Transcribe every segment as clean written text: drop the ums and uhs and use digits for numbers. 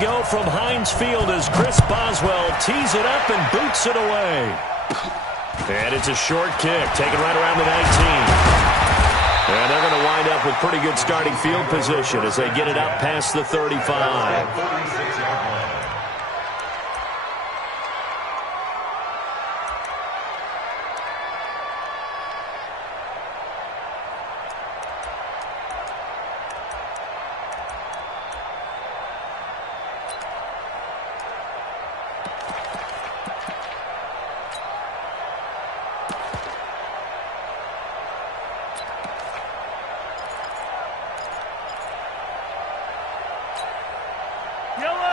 go from Heinz Field as Chris Boswell tees it up and boots it away. And it's a short kick, taken right around the 19. And they're going to wind up with pretty good starting field position as they get it up past the 35.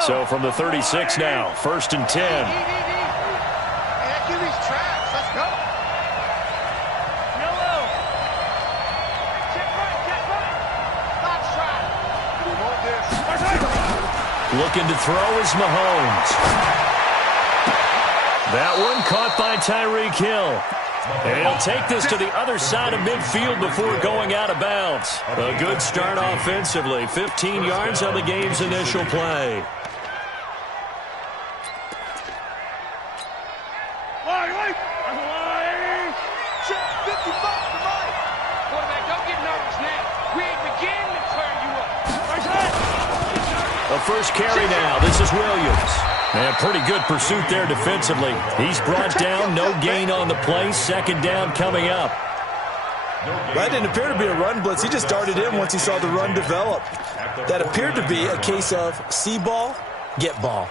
So from the 36 now, 1st and 10. Let's go. Yellow. Check right. Looking to throw is Mahomes. That one caught by Tyreek Hill. And he'll take this to the other side of midfield before going out of bounds. A good start offensively. 15 yards on the game's initial play. First carry now. This is Williams. And pretty good pursuit there defensively. He's brought down. No gain on the play. 2nd down coming up. That didn't appear to be a run blitz. He just darted in once he saw the run develop. That appeared to be a case of see ball, get ball.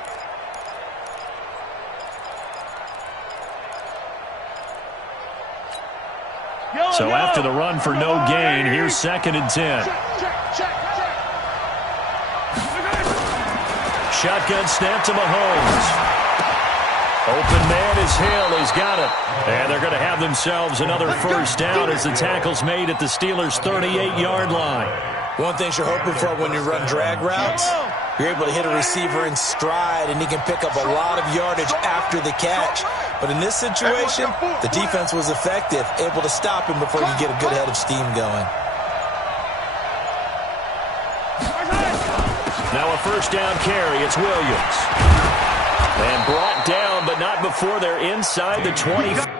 So after the run for no gain, here's 2nd and 10. Shotgun snap to Mahomes. Open man is Hill. He's got it. And they're going to have themselves another first down as the tackle's made at the Steelers' 38-yard line. One thing you're hoping for when you run drag routes, you're able to hit a receiver in stride, and he can pick up a lot of yardage after the catch. But in this situation, the defense was effective, able to stop him before you get a good head of steam going. Now a first down carry. It's Williams. And brought down, but not before they're inside the 20.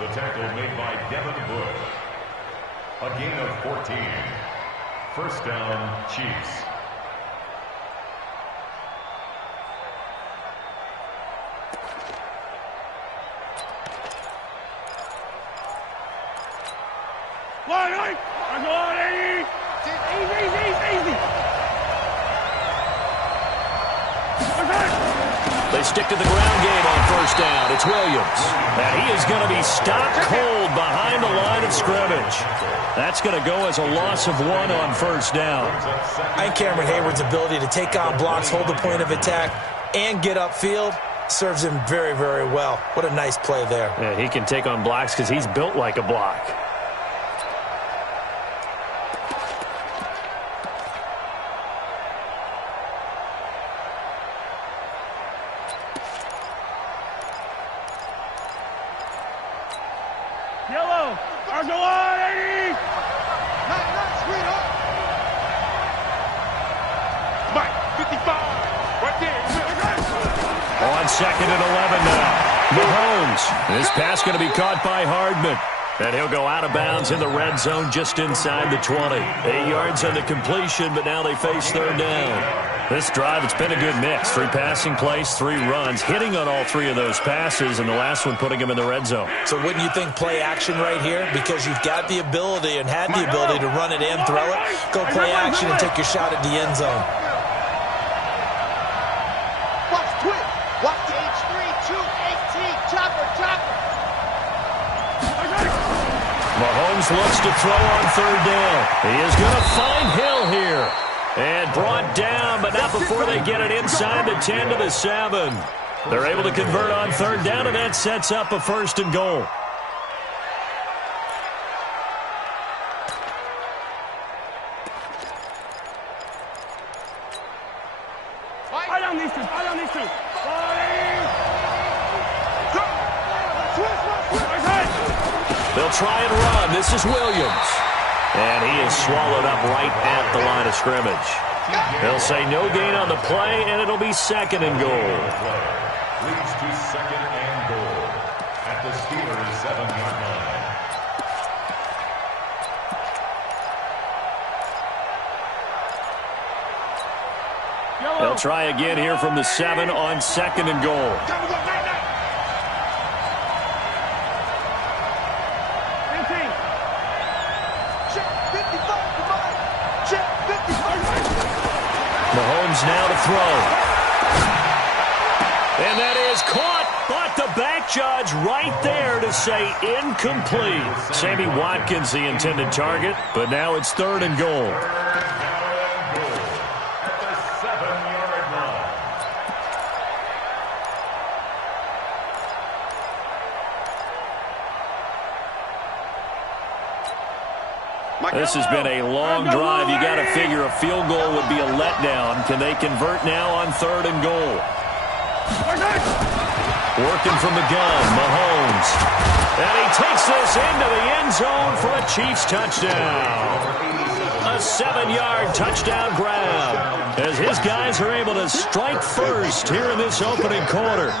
The tackle made by Devin Bush. A gain of 14. First down, Chiefs. They stick to the ground game on first down. It's Williams. And he is going to be stopped cold behind the line of scrimmage. That's going to go as a loss of 1 on first down. I think Cameron Hayward's ability to take on blocks, hold the point of attack, and get upfield serves him very, very well. What a nice play there. Yeah, he can take on blocks because he's built like a block. Yellow, Argyle 80! Not sweetheart! Mike, 55, right there. On 2nd and 11 now. Mahomes. This pass going to be caught by Hardman. And he'll go out of bounds in the red zone just inside the 20. 8 yards on the completion, but now they face third down. This drive, it's been a good mix. 3 passing plays, 3 runs, hitting on all 3 of those passes, and the last one putting him in the red zone. So wouldn't you think play action right here? Because you've got the ability and had the ability to run it and throw it. Go play action and take your shot at the end zone. Watch twitch. Watch the H3, 218, chopper. Mahomes looks to throw on third down. He is going to find Hill here. And brought down, but not before they get it inside the 10 to the 7. They're able to convert on third down, and that sets up a 1st and goal. Right on these two. They'll try and run. This is Williams. And he is swallowed up right at the line of scrimmage. They'll say no gain on the play, and it'll be 2nd and goal. Leads to 2nd and goal at the Steelers' 7-yard line. They'll try again here from the 7 on 2nd and goal. Mahomes now to throw. And that is caught, but the back judge right there to say incomplete. Sammy Watkins the intended target, but now it's 3rd and goal. This has been a long drive. You got to figure a field goal would be a letdown. Can they convert now on 3rd and goal? Working from the gun, Mahomes. And he takes this into the end zone for a Chiefs touchdown. A 7-yard touchdown grab as his guys are able to strike first here in this opening quarter.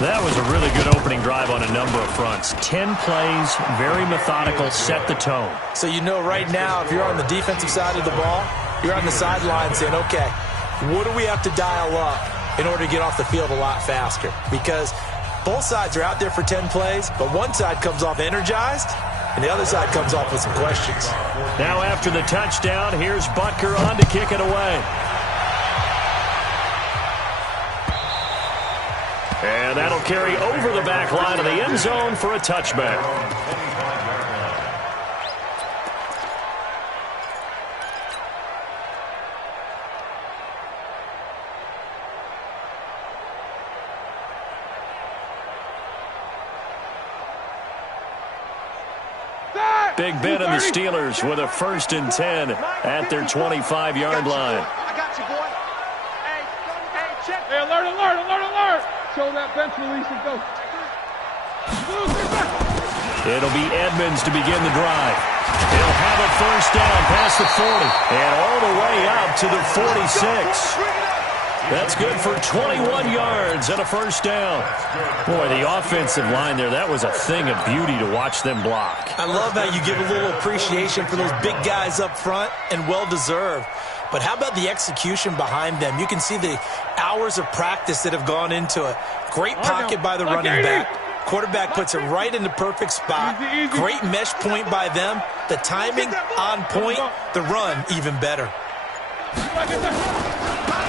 That was a really good opening drive on a number of fronts. 10 plays, very methodical, set the tone. So you know right now, if you're on the defensive side of the ball, you're on the sideline saying, okay, what do we have to dial up in order to get off the field a lot faster? Because both sides are out there for 10 plays, but one side comes off energized, and the other side comes off with some questions. Now after the touchdown, here's Butker on to kick it away. And that'll carry over the back line of the end zone for a touchback. Big Ben and the Steelers with a 1st and 10 at their 25-yard line. I got you, boy. Hey, check. Hey, alert. Show that bench release and go. It'll be Edmonds to begin the drive. He'll have a 1st down past the 40 and all the way out to the 46. That's good for 21 yards and a 1st down. Boy, the offensive line there, that was a thing of beauty to watch them block. I love how you give a little appreciation for those big guys up front, and well-deserved. But how about the execution behind them? You can see the hours of practice that have gone into it. Great pocket by the running back. Quarterback puts it right in the perfect spot. Great mesh point by them. The timing on point. The run even better.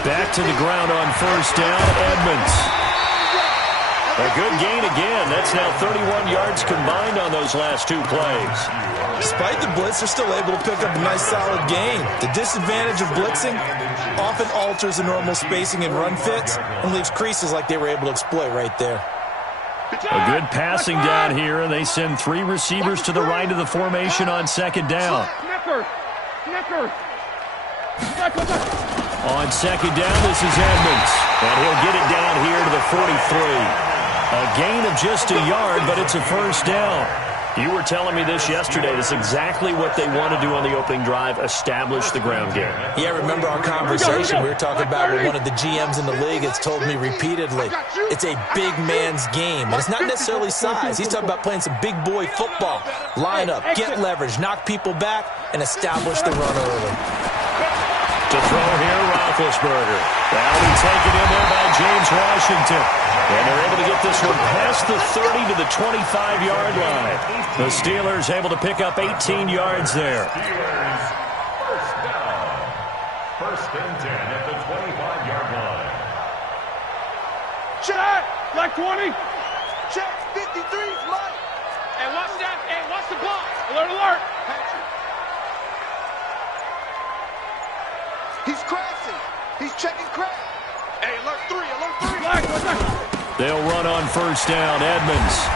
Back to the ground on first down, Edmonds. A good gain again. That's now 31 yards combined on those last two plays. Despite the blitz, they're still able to pick up a nice solid gain. The disadvantage of blitzing often alters the normal spacing and run fits and leaves creases like they were able to exploit right there. A good passing down here, and they send three receivers to the right of the formation on second down. On second down, this is Edmonds, and he'll get it down here to the 43. A gain of just a yard, but it's a first down. You were telling me this yesterday. That's exactly what they want to do on the opening drive, establish the ground game. Yeah, remember our conversation. We were talking about what one of the GMs in the league has told me repeatedly. It's a big man's game, and it's not necessarily size. He's talking about playing some big boy football. Line up, get leverage, knock people back, and establish the run early. To throw here, Roethlisberger. That'll be taken in there by James Washington. And they're able to get this one past the 30 to the 25-yard line. The Steelers able to pick up 18 yards there. First down. First and 10 at the 25-yard line. Check! Like 20. Check. 53's Mike. And watch that. And watch the block. Alert, alert. He's crashing. He's checking crack. Hey, alert 3, alert 3. They'll run on first down, Edmonds.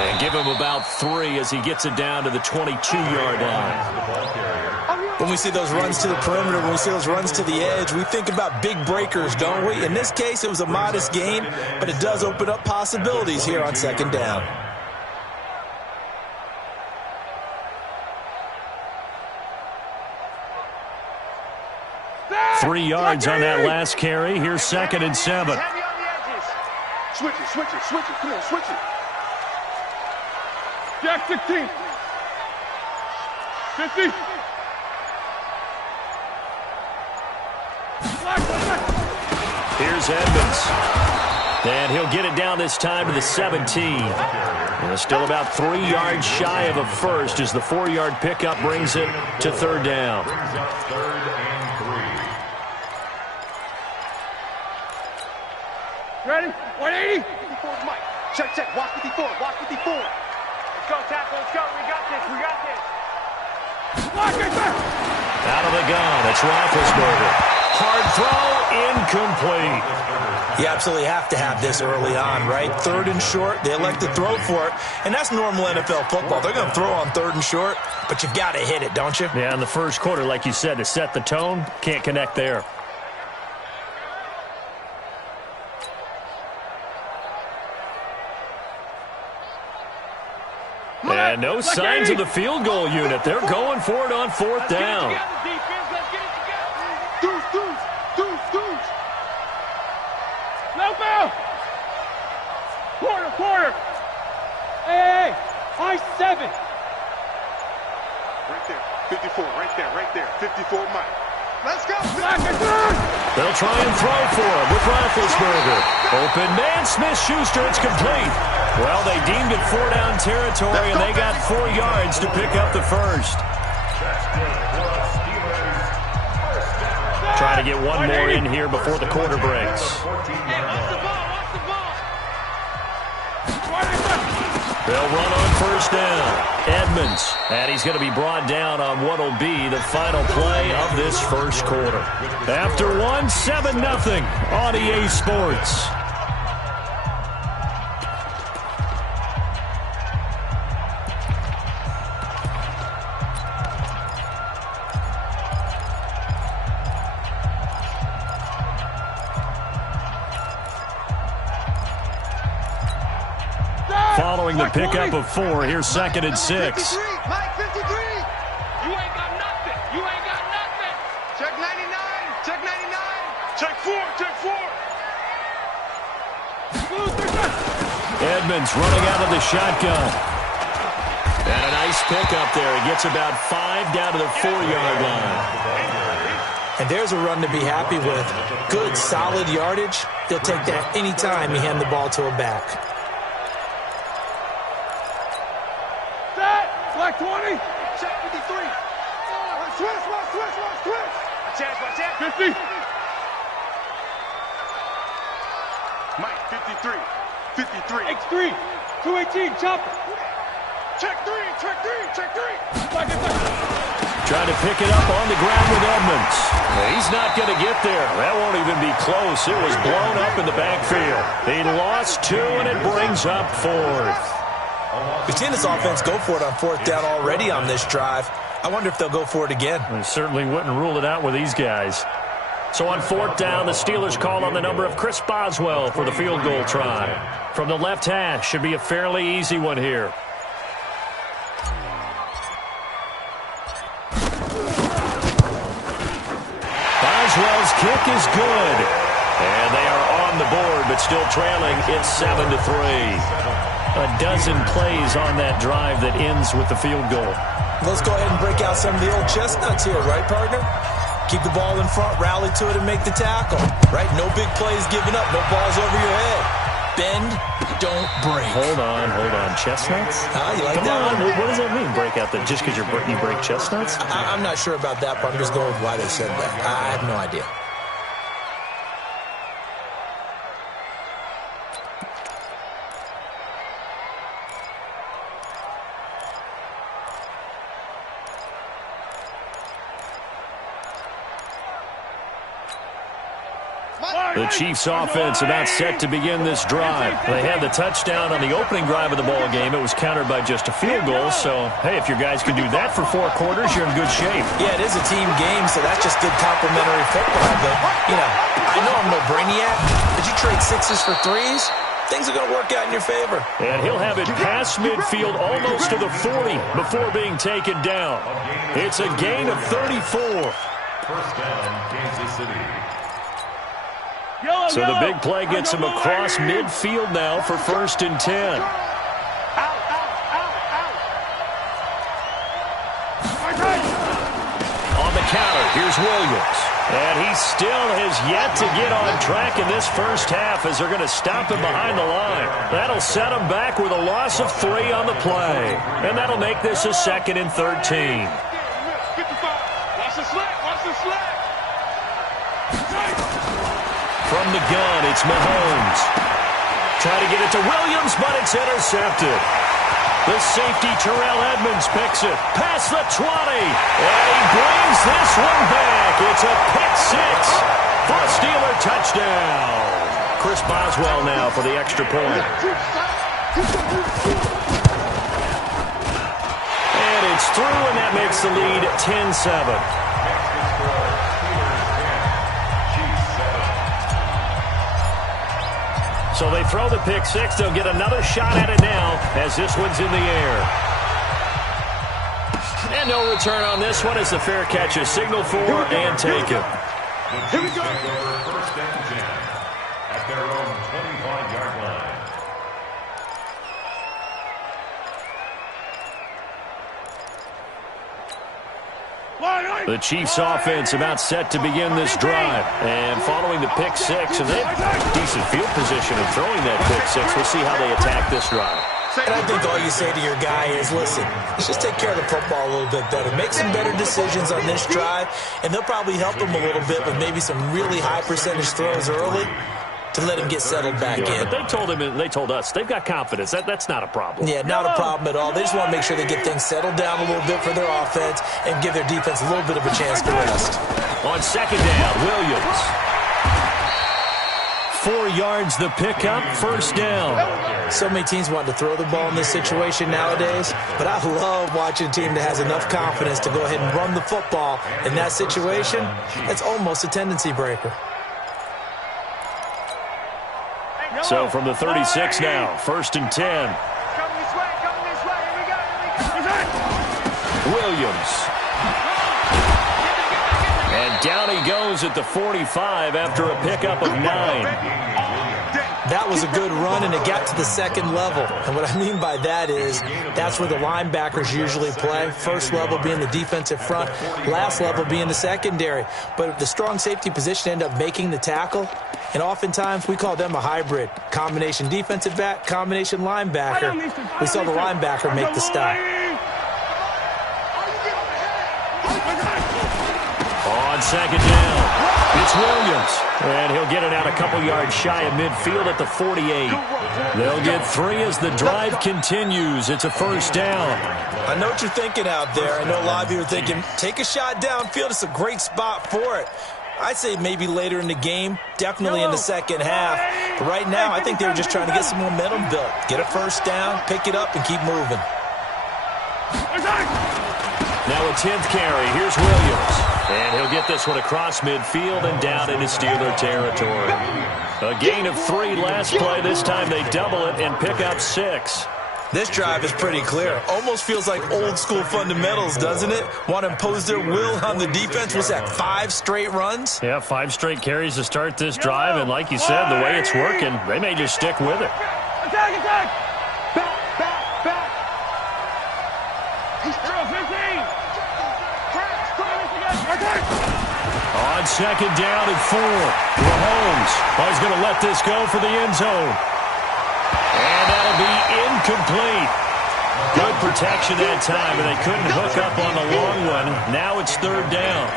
And give him about 3 as he gets it down to the 22-yard line. When we see those runs to the perimeter, when we see those runs to the edge, we think about big breakers, don't we? In this case, it was a modest gain, but it does open up possibilities here on second down. Three yards on that last carry. Here's second and 7. Switch it, switch it, switch it. Come on, switch it. Jack 16. 50. Here's Edmonds. And he'll get it down this time to the 17. And still about 3 yards shy of a first as the 4-yard pickup brings it to third down. Ready? 180. 54's Mike. Check, check. Watch 54. Watch 54. Let's go, tackle. Let's go. We got this. We got this. Lock it back. Out of the gun. It's Roethlisberger. Hard throw. Incomplete. You absolutely have to have this early on, right? Third and short. They elect to throw for it. And that's normal NFL football. They're going to throw on third and short, but you've got to hit it, don't you? Yeah, in the first quarter, like you said, to set the tone, can't connect there. And no signs of the field goal unit. They're going for it on fourth down. Deuce. No bell. Quarter. Hey, high 7. Right there. 54. Right there. 54 Mike. Let's go. They'll try and throw for him with Roethlisberger. Open man, Smith-Schuster, it's complete. Well, they deemed it 4-down territory, and they got 4 yards to pick up the first. Trying to get one more in here before the quarter breaks. They'll run on first down. Edmonds, and he's going to be brought down on what will be the final play of this first quarter. After 7-0 on EA Sports. Following the pickup of 4, here's second and 6. Mike, 53. You ain't got nothing. Check 99. Check 4. Edmonds running out of the shotgun. And a nice pickup there. He gets about 5 down to the 4-yard line. And there's a run to be happy with. Good, solid yardage. They'll take that anytime you hand the ball to a back. Check 20. Check 53. Switch. Watch out. 50. Mike, 53. 53. X3. 218. Chopper. Check 3. Trying to pick it up on the ground with Edmonds. He's not going to get there. That won't even be close. It was blown up in the backfield. He lost 2, and it brings up 4th. We've seen this offense go for it on 4th down already on this drive. I wonder if they'll go for it again. They certainly wouldn't rule it out with these guys. So on 4th down, the Steelers call on the number of Chris Boswell for the field goal try. From the left hash, should be a fairly easy one here. Boswell's kick is good. And they are on the board, but still trailing. It's 7-3. A dozen plays on that drive that ends with the field goal. Let's go ahead and break out some of the old chestnuts here, right, partner? Keep the ball in front, rally to it, and make the tackle. Right? No big plays given up, no balls over your head. Bend, don't break. Hold on. Chestnuts? You like Come that on. one? What does that mean, break out? Just because you break chestnuts? I'm not sure about that, but I'm just going with why they said that. I have no idea. The Chiefs offense about set to begin this drive. They had the touchdown on the opening drive of the ball game. It was countered by just a field goal. So, hey, if your guys can do that for 4 quarters, you're in good shape. Yeah, it is a team game, so that's just good complimentary football. But, I know I'm no brainiac, but you trade 6s for 3s, things are going to work out in your favor. And he'll have it past midfield almost to the 40 before being taken down. It's a gain of 34. First down, Kansas City. So the big play gets him across midfield now for 1st and 10. On the counter, here's Williams. And he still has yet to get on track in this first half as they're going to stop him behind the line. That'll set him back with a loss of 3 on the play. And that'll make this a 2nd and 13. From the gun, it's Mahomes. Trying to get it to Williams, but it's intercepted. The safety, Terrell Edmonds, picks it. Past the 20. And he brings this one back. It's a pick 6 for a Steeler touchdown. Chris Boswell now for the extra point. And it's through, and that makes the lead 10-7. So they throw the pick 6. They'll get another shot at it now as this one's in the air. And no return on this one as the fair catch is signaled for and taken. Here we go. First and 10 at their own 25-yard line. The Chiefs offense about set to begin this drive. And following the pick 6, and they have decent field position in throwing that pick 6. We'll see how they attack this drive. And I think all you say to your guy is, listen, let's just take care of the football a little bit better. Make some better decisions on this drive, and they'll probably help him a little bit with maybe some really high percentage throws early to let him get settled back in. But they told us they've got confidence. That's not a problem. Yeah, not a problem at all. They just want to make sure they get things settled down a little bit for their offense and give their defense a little bit of a chance to rest. On 2nd down, Williams. 4 yards the pickup, 1st down. So many teams want to throw the ball in this situation nowadays, but I love watching a team that has enough confidence to go ahead and run the football in that situation. That's almost a tendency breaker. So from the 36 now, 1st and 10. Coming this way. Here we go. Williams. And down he goes at the 45 after a pickup of 9. That was a good run, and it got to the 2nd level. And what I mean by that is that's where the linebackers usually play. First level being the defensive front, last level being the secondary. But the strong safety position ended up making the tackle. And oftentimes we call them a hybrid. Combination defensive back, combination linebacker. We saw the linebacker make the stop. On second down, it's Williams. And he'll get it out a couple yards shy of midfield at the 48. They'll get 3 as the drive continues. It's a first down. I know what you're thinking out there. I know a lot of you are thinking, take a shot downfield. It's a great spot for it. I'd say maybe later in the game, definitely in the second half. But right now, I think they were just trying to get some momentum built. Get a first down, pick it up, and keep moving. Now a 10th carry. Here's Williams. And he'll get this one across midfield and down into Steeler territory. A gain of 3 last play. This time they double it and pick up 6. This drive is pretty clear. Almost feels like old school fundamentals, doesn't it? Want to impose their will on the defense. What's that, 5 straight runs? Yeah, 5 straight carries to start this drive. And like you said, the way it's working, they may just stick with it. Attack, attack! Back! He's 15! On second down and 4. Mahomes is going to let this go for the end zone. And that'll be incomplete. Good protection that time, and they couldn't hook up on the long one. Now it's 3rd down.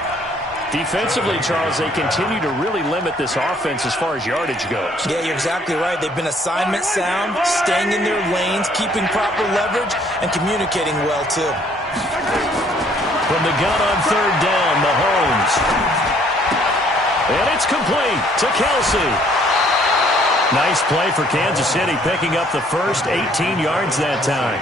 Defensively, Charles, they continue to really limit this offense as far as yardage goes. Yeah, you're exactly right. They've been assignment sound, staying in their lanes, keeping proper leverage, and communicating well, too. From the gun on 3rd down, Mahomes. And it's complete to Kelsey. Nice play for Kansas City, picking up the first 18 yards that time.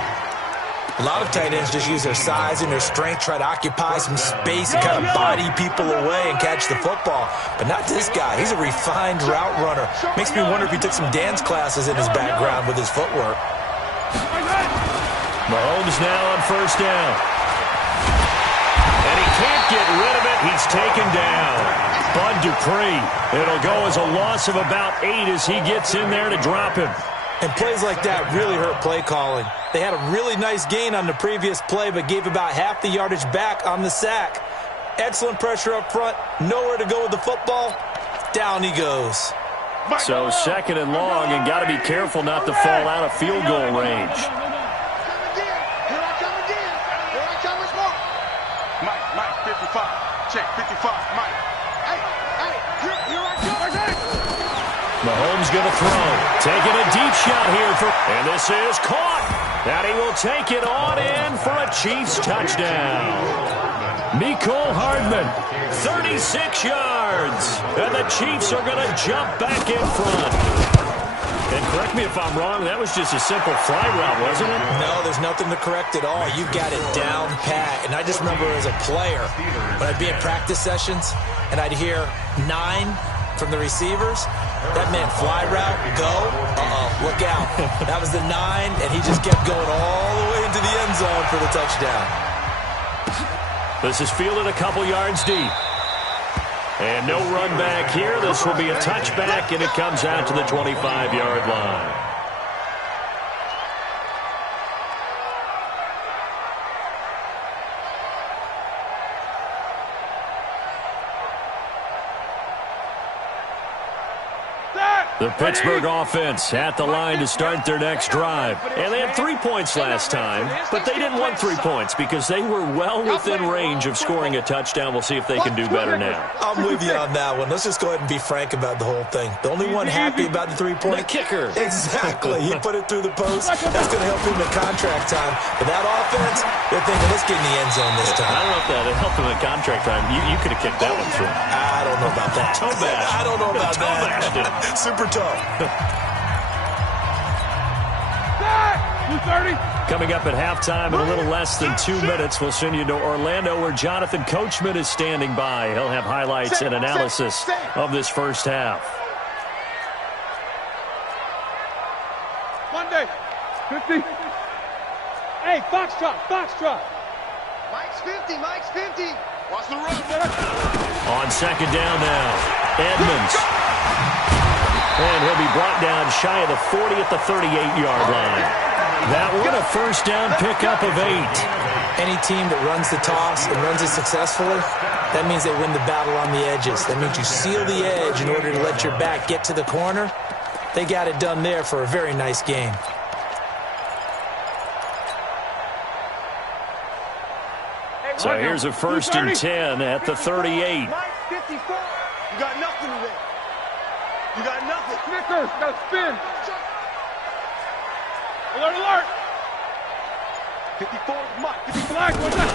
A lot of tight ends just use their size and their strength, try to occupy some space and kind of body people away and catch the football. But not this guy. He's a refined route runner. Makes me wonder if he took some dance classes in his background with his footwork. Mahomes now on 1st down. And he can't get rid of it. He's taken down. Bud Dupree. It'll go as a loss of about 8 as he gets in there to drop him. And plays like that really hurt play calling. They had a really nice gain on the previous play, but gave about half the yardage back on the sack. Excellent pressure up front. Nowhere to go with the football. Down he goes. So 2nd and long, and got to be careful not to fall out of field goal range. Mike, 55. Check, 55. Mike. Here I come. Mahomes going to throw. Taking a deep shot here. And this is caught. And he will take it on in for a Chiefs touchdown. Mecole Hardman, 36 yards. And the Chiefs are going to jump back in front. And correct me if I'm wrong, that was just a simple fly route, wasn't it? No, there's nothing to correct at all. You've got it down pat. And I just remember as a player, when I'd be in practice sessions, and I'd hear 9 from the receivers, that meant fly route, go, look out. That was the 9, and he just kept going all the way into the end zone for the touchdown. This is fielded a couple yards deep. And no run back here. This will be a touchback, and it comes out to the 25-yard line. The Pittsburgh offense at the line to start their next drive. And they had 3 points last time, but they didn't want 3 points because they were well within range of scoring a touchdown. We'll see if they can do better now. I'm with you on that one. Let's just go ahead and be frank about the whole thing. The only one happy about the 3-point. The kicker. Exactly. He put it through the post. That's going to help him in contract time. But that offense, they're thinking, let's get in the end zone this time. I don't know if that helped him in contract time. You could have kicked that one through. I don't know about that. Toe bash. I don't know about that. Super tough. Coming up at halftime in a little less than 2 minutes, we'll send you to Orlando where Jonathan Coachman is standing by. He'll have highlights and analysis of this first half. Monday, 50. Hey, Foxtrot. Mike's 50. Watch the run. On second down now, Edmonds. And he'll be brought down shy of the 40 at the 38-yard line. That one a first down pickup of 8. Any team that runs the toss and runs it successfully, that means they win the battle on the edges. That means you seal the edge in order to let your back get to the corner. They got it done there for a very nice game. Hey, So here's a 1st and 10 at the 38. Mike, 54. You got nothing today. You got nothing. Snickers, no spin. Alert, alert. 54, Mike. 54. Black, what's that?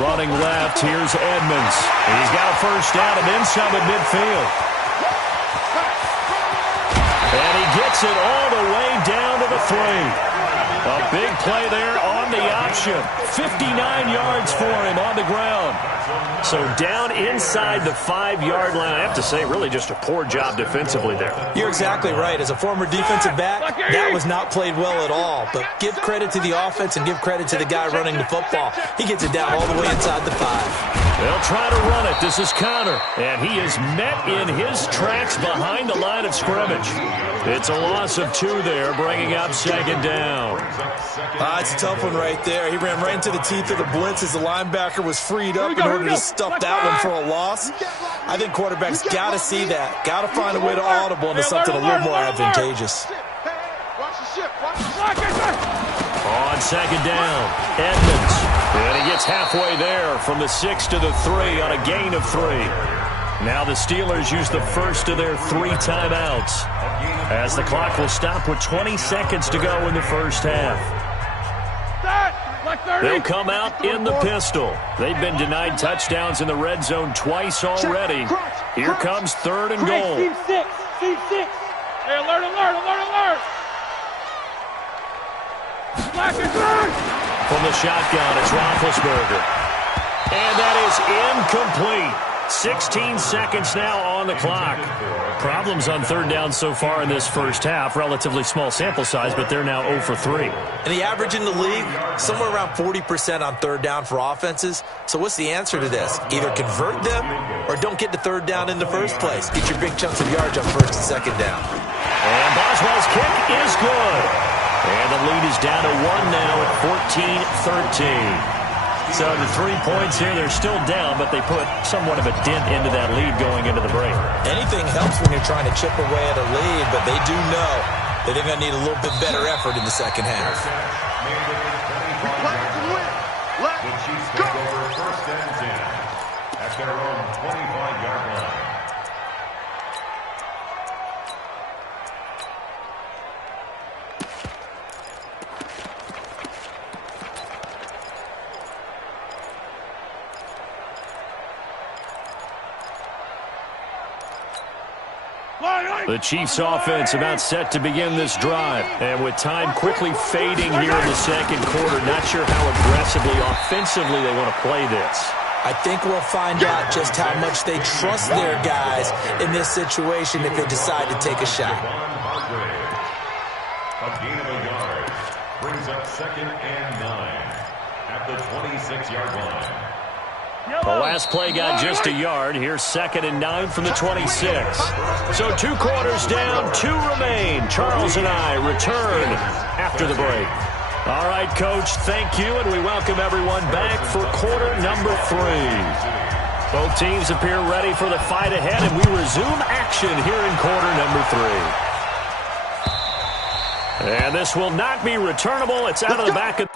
Running left, here's Edmonds. He's got a 1st down and then some at midfield. And he gets it all the way down to the 3. A big play there on the option. 59 yards for him on the ground. So down inside the 5-yard line. I have to say, really just a poor job defensively there. You're exactly right. As a former defensive back, that was not played well at all. But give credit to the offense and give credit to the guy running the football. He gets it down all the way inside the 5. They'll try to run it. This is Connor. And he is met in his tracks behind the line of scrimmage. It's a loss of 2 there, bringing up 2nd down. It's a tough one right there. He ran right into the teeth of the blitz as the linebacker was freed up in order to stuff that one for a loss. I think quarterbacks got to see that. Got to find a way to audible into something a little more advantageous. On 2nd down, Edmonds. And he gets halfway there from the 6 to the 3 on a gain of 3. Now the Steelers use the first of their 3 timeouts as the clock will stop with 20 seconds to go in the first half. They'll come out in the pistol. They've been denied touchdowns in the red zone twice already. Here comes 3rd and goal. Team 6. Team 6. Hey, alert, alert, alert, alert. Black and black. From the shotgun, it's Roethlisberger. And that is incomplete. 16 seconds now on the clock. Problems on 3rd down so far in this first half. Relatively small sample size, but they're now 0 for 3. And the average in the league, somewhere around 40% on 3rd down for offenses. So what's the answer to this? Either convert them or don't get to 3rd down in the first place. Get your big chunks of yards on 1st and 2nd down. And Boswell's kick is good. And the lead is down to 1 now at 14-13. So the 3 points here, they're still down, but they put somewhat of a dent into that lead going into the break. Anything helps when you're trying to chip away at a lead, but they do know that they're going to need a little bit better effort in the second half. We play to win. Let's go. 1st and 10 at their own 25-yard line. The Chiefs offense about set to begin this drive. And with time quickly fading here in the 2nd quarter, not sure how aggressively, offensively they want to play this. I think we'll find out just how much they trust their guys in this situation if they decide to take a shot. A gain of a yard brings up 2nd and 9 at the 26-yard line. The last play got just a yard. Here's 2nd and 9 from the 26. So 2 quarters down, 2 remain. Charles and I return after the break. All right, Coach, thank you, and we welcome everyone back for quarter number 3. Both teams appear ready for the fight ahead, and we resume action here in quarter number 3. And this will not be returnable. It's out of the back of...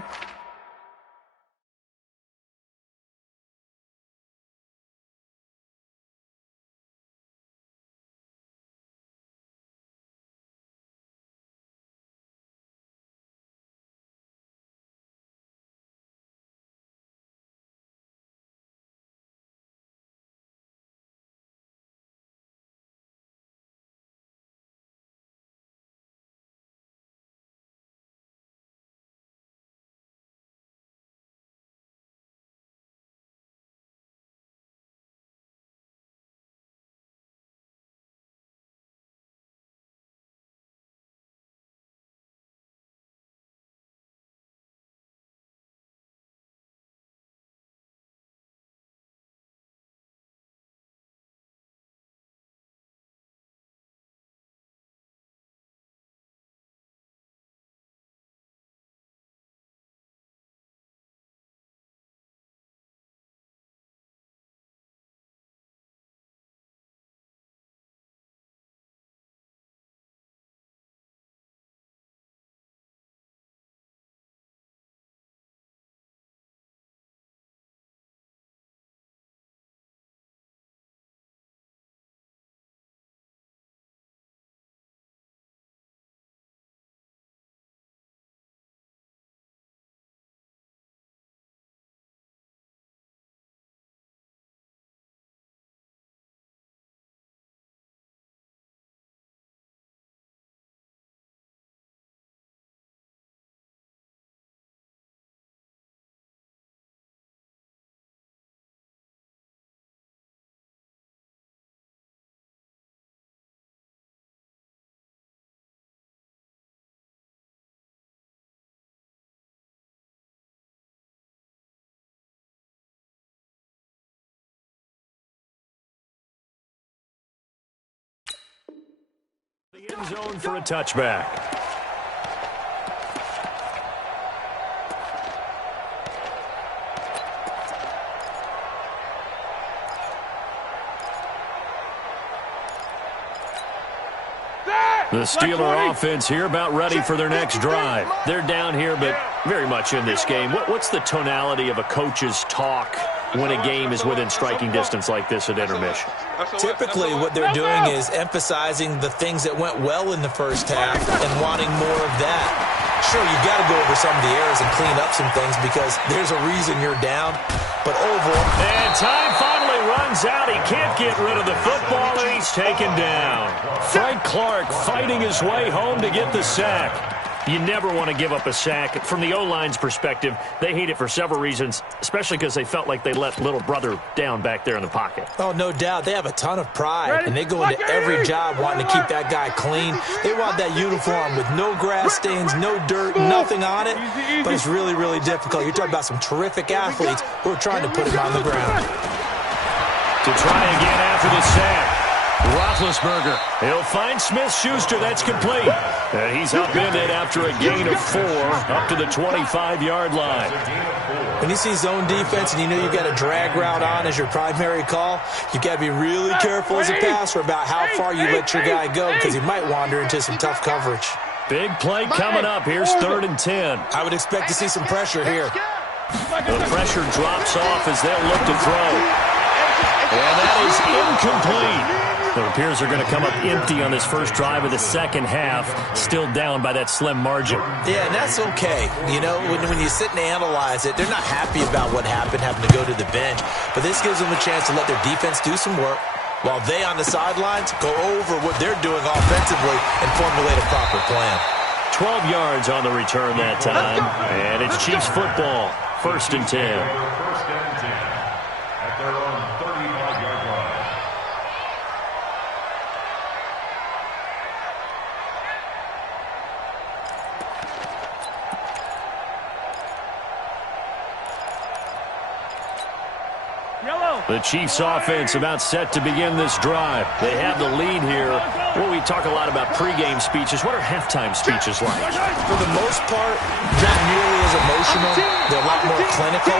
The end zone for a touchback. The Steeler offense here about ready for their next drive. They're down here, but very much in this game. What's the tonality of a coach's talk when a game is within striking distance like this at intermission? Typically, what they're doing is emphasizing the things that went well in the first half and wanting more of that. Sure, you've got to go over some of the errors and clean up some things because there's a reason you're down. But overall... And time finally runs out. He can't get rid of the football, and he's taken down. Frank Clark fighting his way home to get the sack. You never want to give up a sack. From the O-line's perspective, they hate it for several reasons, especially because they felt like they let little brother down back there in the pocket. Oh, no doubt. They have a ton of pride, and they go into every job wanting to keep that guy clean. They want that uniform with no grass stains, no dirt, nothing on it. But it's really, really difficult. You're talking about some terrific athletes who are trying to put him on the ground. To try again after the sack. Roethlisberger. He'll find Smith-Schuster. That's complete. And he's upended after a gain of 4 up to the 25-yard line. When you see zone defense and you know you've got a drag route on as your primary call, you've got to be really careful as a passer about how far you let your guy go because he might wander into some tough coverage. Big play coming up. Here's 3rd and 10. I would expect to see some pressure here. The pressure drops off as they'll look to throw. And that is incomplete. It appears they're going to come up empty on this first drive of the second half, still down by that slim margin. Yeah, and that's okay. You know, when you sit and analyze it, they're not happy about what happened, having to go to the bench. But this gives them a chance to let their defense do some work while they on the sidelines go over what they're doing offensively and formulate a proper plan. 12 yards on the return that time. And it's Chiefs football. 1st and 10. 1st and 10 at their own 35-yard line. The Chiefs offense about set to begin this drive. They have the lead here. Well, we talk a lot about pregame speeches. What are halftime speeches like? For the most part, not nearly as emotional. They're a lot more clinical.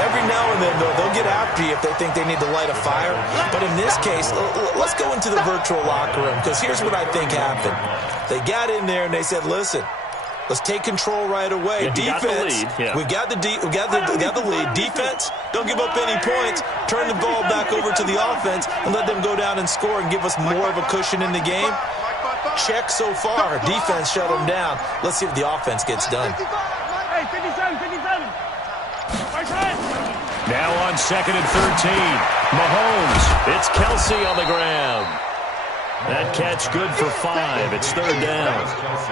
Every now and then, though, they'll get after you if they think they need to light a fire. But in this case, let's go into the virtual locker room because here's what I think happened. They got in there and they said, listen, let's take control right away. Yeah, defense, we got the lead. Defense, don't give up any points. Turn the ball back over to the offense and let them go down and score and give us more of a cushion in the game. Check so far. Defense shut them down. Let's see if the offense gets done. Hey, 57, 57. Now on 2nd and 13. Mahomes. It's Kelsey on the ground. That catch good for 5. It's 3rd down.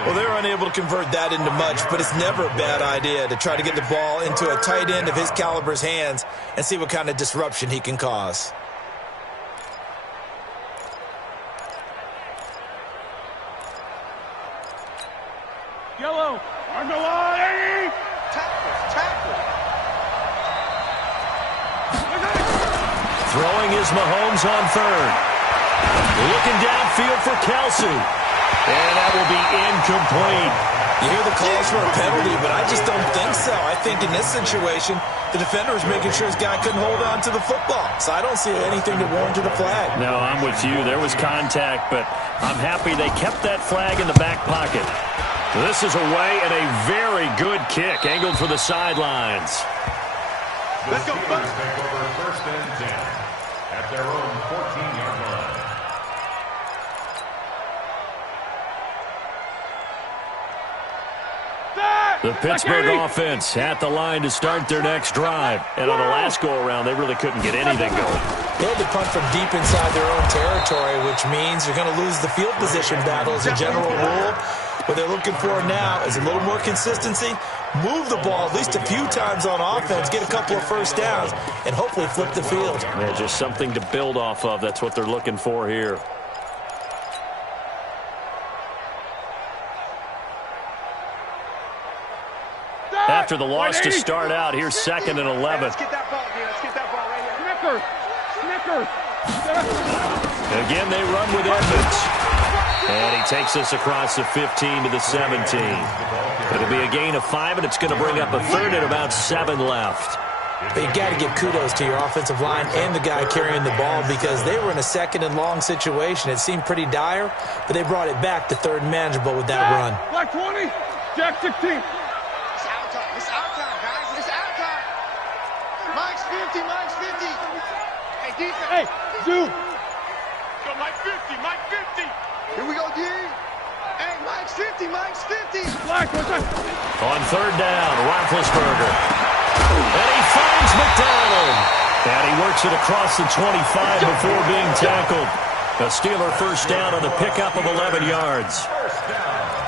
Well, they were unable to convert that into much, but it's never a bad idea to try to get the ball into a tight end of his caliber's hands and see what kind of disruption he can cause. Yellow. On the line. Tackle. Throwing is Mahomes on 3rd. Looking downfield for Kelsey. And that will be incomplete. You hear the calls for a penalty, but I just don't think so. I think in this situation, the defender was making sure his guy couldn't hold on to the football. So I don't see anything to warrant a flag. No, I'm with you. There was contact, but I'm happy they kept that flag in the back pocket. This is away and a very good kick, angled for the sidelines. Let's go, Steelers take over 1st and 10 at their own 14-yard line. The Pittsburgh offense at the line to start their next drive. And on the last go-around, they really couldn't get anything going. They had to punt from deep inside their own territory, which means you're going to lose the field position battle as a general rule. What they're looking for now is a little more consistency, move the ball at least a few times on offense, get a couple of first downs, and hopefully flip the field. Yeah, just something to build off of. That's what they're looking for here. After the loss to start out, here's 2nd and 11. Let's get that ball here. Let's get that ball right here. Snicker. Again, they run with Edmonds. And he takes us across the 15 to the 17. It'll be a gain of 5, and it's going to bring up a third and about 7 left. But you got to give kudos to your offensive line and the guy carrying the ball because they were in a second and long situation. It seemed pretty dire, but they brought it back to third and manageable with that run. Black 20, Jack 16. It's our time. It's our time, guys. It's our time. Mike's 50. Mike's 50. Hey, defense. Hey, dude. Go, Mike 50. Mike 50. Here we go, D. Hey, Mike's 50. Mike's 50. Black, what's that? On third down, Roethlisberger. And he finds McDonald. And he works it across the 25 before being tackled. A Steeler first down on the pickup of 11 yards.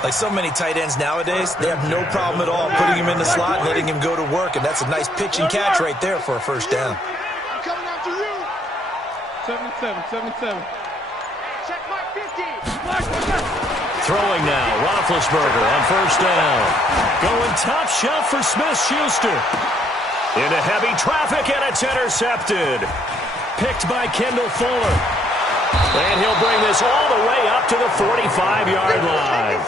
Like so many tight ends nowadays, they have no problem at all putting him in the slot and letting him go to work, and that's a nice pitch and catch right there for a first down. I'm coming after you. 77. Check Mike 50. Black, what's that? Throwing now, Roethlisberger on first down. Going top shelf for Smith-Schuster. Into heavy traffic, and it's intercepted. Picked by Kendall Fuller. And he'll bring this all the way up to the 45-yard line.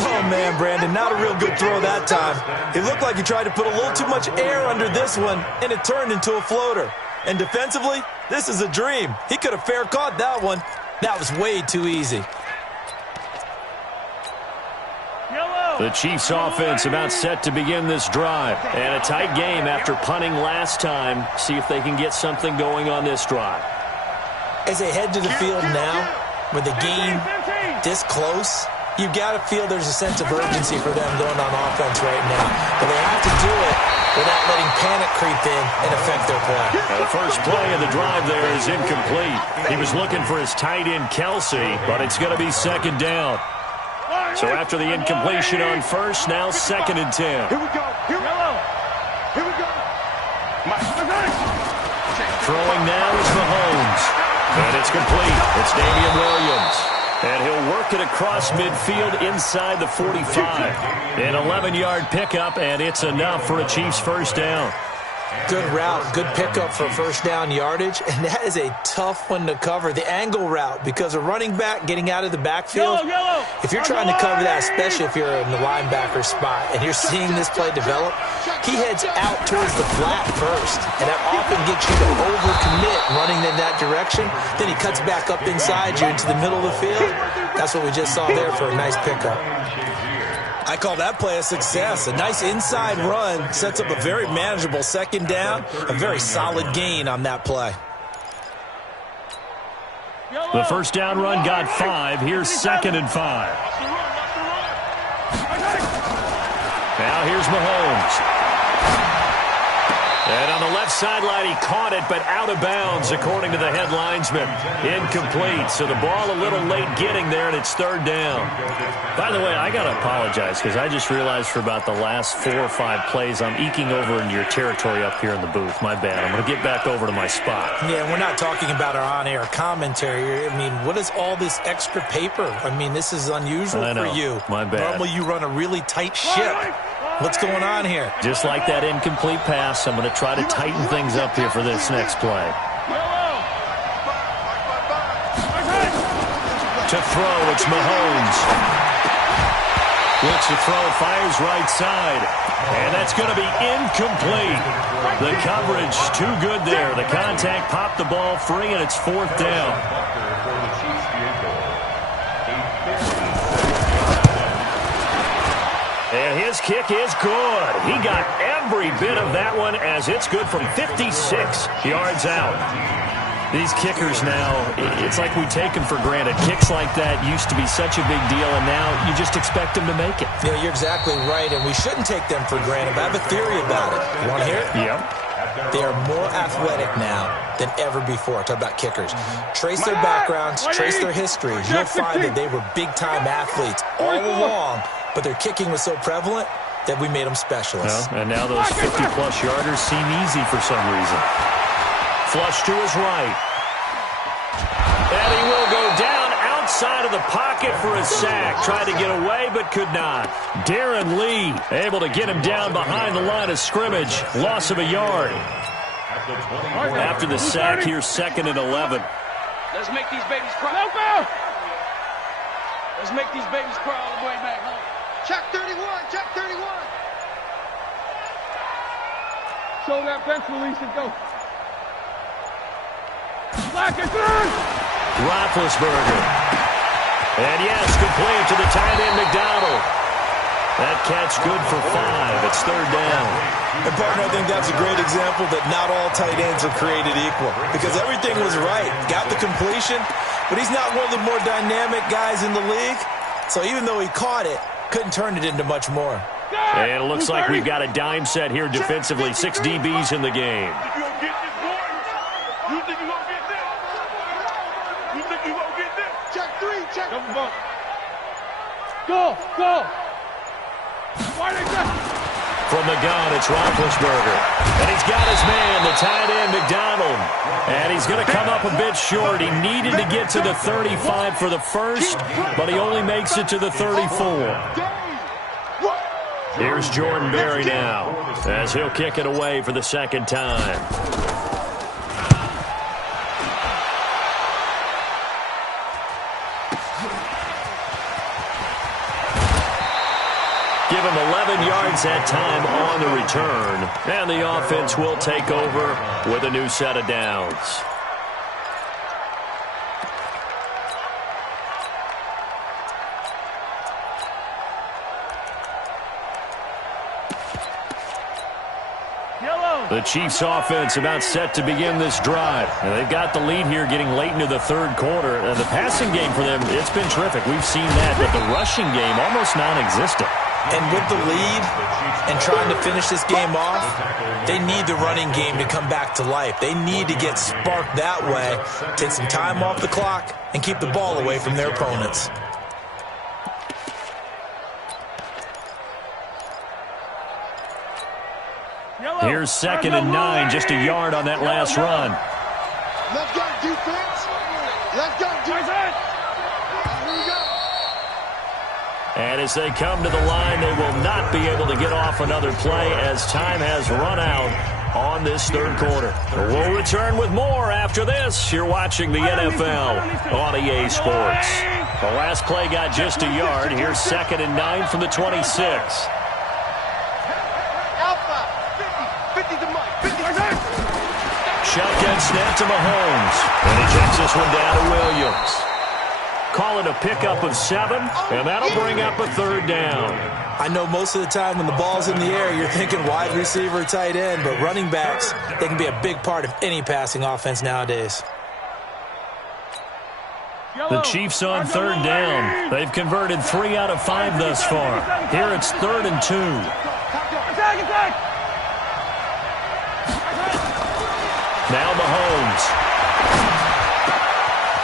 Oh, man, Brandon, not a real good throw that time. It looked like he tried to put a little too much air under this one, and it turned into a floater. And defensively, this is a dream. He could have fair caught that one. That was way too easy. The Chiefs offense about set to begin this drive. And a tight game after punting last time. See if they can get something going on this drive. As they head to the field now, with the game this close, you've got to feel there's a sense of urgency for them going on offense right now. But they have to do it without letting panic creep in and affect their play. Now the first play of the drive there is incomplete. He was looking for his tight end, Kelsey, but it's going to be second down. So after the incompletion on first, now second and 10. Here we go. Here we go. Throwing now is Mahomes. And it's complete. It's Damian Williams. And he'll work it across midfield inside the 45. An 11-yard pickup, and it's enough for a Chiefs first down. Good route, good pickup for first down yardage, and that is a tough one to cover. The angle route, because a running back getting out of the backfield, if you're trying to cover that, especially if you're in the linebacker spot, and you're seeing this play develop, he heads out towards the flat first, and that often gets you to overcommit running in that direction. Then he cuts back up inside you into the middle of the field. That's what we just saw there for a nice pickup. I call that play a success. A nice inside run sets up a very manageable second down. A very solid gain on that play. The first down run got 5. Here's second and 5. Now here's Mahomes. And on the left sideline, he caught it, but out of bounds, according to the head linesman. Incomplete, so the ball a little late getting there, and it's third down. By the way, I got to apologize, because I just realized for about the last 4 or 5 plays, I'm eking over into your territory up here in the booth. My bad. I'm going to get back over to my spot. Yeah, we're not talking about our on-air commentary. I mean, what is all this extra paper? I mean, this is unusual for you. My bad. Normally, you run a really tight ship. What's going on here? Just like that incomplete pass, I'm going to try to tighten things up here for this next play. To throw, it's Mahomes. Looks to throw, fires right side. And that's going to be incomplete. The coverage too good there. The contact popped the ball free, and it's fourth down. And his kick is good. He got every bit of that one as it's good from 56 yards out. These kickers now, it's like we take them for granted. Kicks like that used to be such a big deal, and now you just expect them to make it. Yeah, you're exactly right, and we shouldn't take them for granted. But I have a theory about it. You want to hear it? Yep. They are more athletic now than ever before. Talk about kickers. Trace their backgrounds, trace their history. You'll find that they were big-time athletes all along, but their kicking was so prevalent that we made them specialists. Well, and now those 50-plus yarders seem easy for some reason. Flush to his right. And he will go down outside of the pocket for a sack. Tried to get away, but could not. Darren Lee able to get him down behind the line of scrimmage. Loss of a yard. After the sack, here's second and 11. Let's make these babies cry. Let's make these babies cry all the way back home. Check 31, check 31. Show that bench release and go. Black and through. Roethlisberger. And yes, complete to the tight end, McDonald. That catch good for 5. It's third down. And, partner, I think that's a great example that not all tight ends are created equal because everything was right. Got the completion, but he's not one of the more dynamic guys in the league. So even though he caught it, couldn't turn it into much more. And it looks like we've got a dime set here defensively. 6 DBs in the game. You gonna get this, boy? You think you gonna get this? You think you gonna get this? Check 3, check. Double bump. Go, go. Why they got? From the gun, it's Roethlisberger. And he's got his man, the tight end, McDonald. And he's going to come up a bit short. He needed to get to the 35 for the first, but he only makes it to the 34. Here's Jordan Berry now, as he'll kick it away for the second time. Give him 11 yards that time on the return. And the offense will take over with a new set of downs. The Chiefs offense about set to begin this drive. And they've got the lead here getting late into the third quarter. And the passing game for them, it's been terrific. We've seen that, but the rushing game almost non-existent. And with the lead and trying to finish this game off, they need the running game to come back to life. They need to get sparked that way, take some time off the clock, and keep the ball away from their opponents. Here's 2nd and 9, just a yard on that last run. Left guard defense. Left guard defense. Here we go. And as they come to the line, they will not be able to get off another play as time has run out on this third quarter. We'll return with more after this. You're watching the NFL on EA Sports. The last play got just a yard. Here's 2nd and 9 from the 26. Shotgun snap to Mahomes. And he checks this one down to Williams. Call it a pickup of 7, and that'll bring up a third down. I know most of the time when the ball's in the air, you're thinking wide receiver, tight end, but running backs, they can be a big part of any passing offense nowadays. The Chiefs on third down. They've converted 3 out of 5 thus far. Here it's 3rd and 2. Now Mahomes.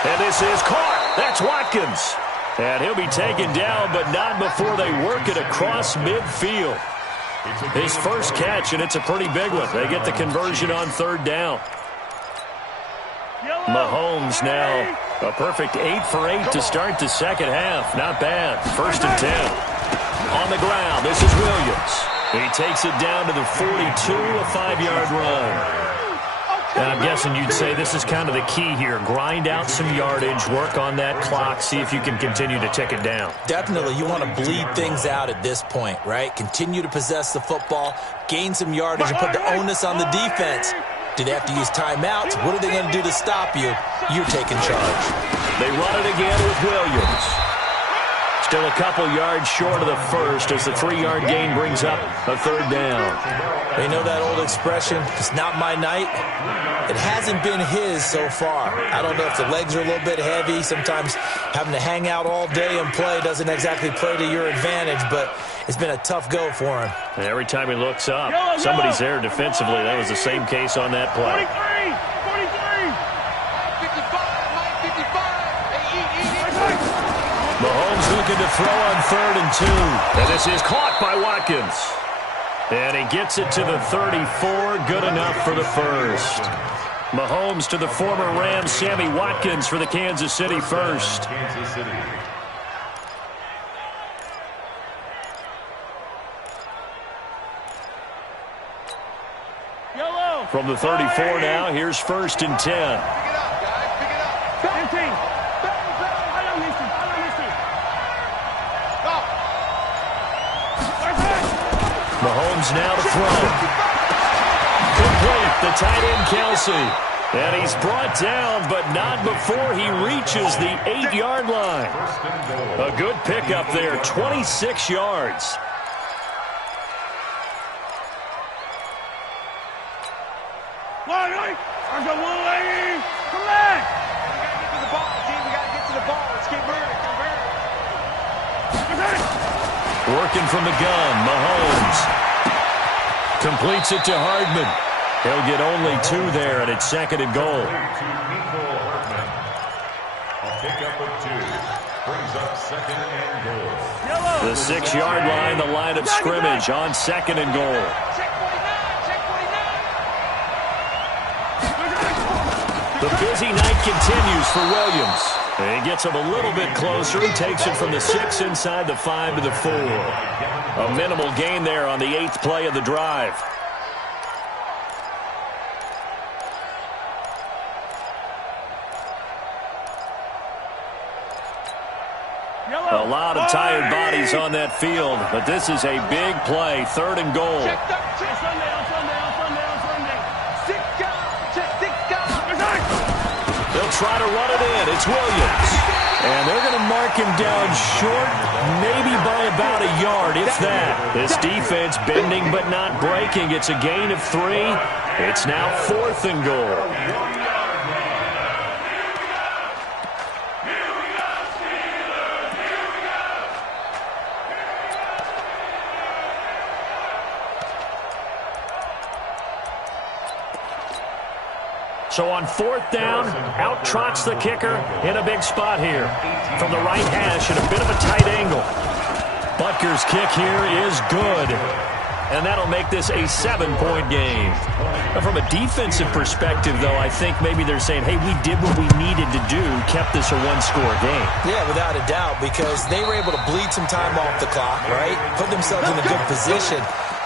And this is caught. That's Watkins. And he'll be taken down, but not before they work it across midfield. His first catch, and it's a pretty big one. They get the conversion on third down. Mahomes now a perfect 8 for 8 to start the second half. Not bad. 1st and 10. On the ground, this is Williams. He takes it down to the 42, a 5-yard run. And I'm guessing you'd say this is kind of the key here. Grind out some yardage, work on that clock, see if you can continue to tick it down. Definitely. You want to bleed things out at this point, right? Continue to possess the football, gain some yardage, and put the onus on the defense. Do they have to use timeouts? What are they going to do to stop you? You're taking charge. They run it again with Williams. Still a couple yards short of the first as the 3-yard gain brings up a third down. They know that old expression, it's not my night. It hasn't been his so far. I don't know if the legs are a little bit heavy. Sometimes having to hang out all day and play doesn't exactly play to your advantage, but it's been a tough go for him. And every time he looks up, somebody's there defensively. That was the same case on that play. 55. Mahomes looking to throw on 3rd and 2. And this is caught by Watkins. And he gets it to the 34. Good enough for the first. Mahomes to the former Rams, Sammy Watkins for the Kansas City first. Kansas City. From the 34 now, here's 1st and 10. Pick it up, guys. Pick it up. 15. Mahomes now to throw. Complete, the tight end Kelsey. And he's brought down, but not before he reaches the 8-yard line. A good pickup there, 26 yards. Come back! We got to get to the ball, team. We got to get to the ball. Let's keep moving. Working from the gun, Mahomes. Completes it to Hardman. He'll get only 2 there, and it's 2nd and goal. A pickup of 2 brings up 2nd and goal. The 6-yard line, the line of scrimmage on 2nd and goal. The busy night continues for Williams. He gets him a little bit closer and takes it from the 6 inside the 5 to the 4. A minimal gain there on the 8th play of the drive. A lot of tired bodies on that field, but this is a big play, 3rd and goal. They'll try to run it in. It's Williams. And they're going to mark him down short, maybe by about a yard, if that. This defense bending but not breaking. It's a gain of 3. It's now 4th and goal. So on 4th down, out trots the kicker in a big spot here. From the right hash at a bit of a tight angle. Butker's kick here is good. And that'll make this a 7-point game. Now, from a defensive perspective, though, I think maybe they're saying, hey, we did what we needed to do, kept this a 1-score game. Yeah, without a doubt, because they were able to bleed some time off the clock, right? Put themselves in a good position.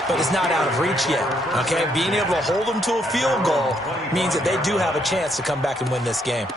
But it's not out of reach yet, okay? Being able to hold them to a field goal means that they do have a chance to come back and win this game.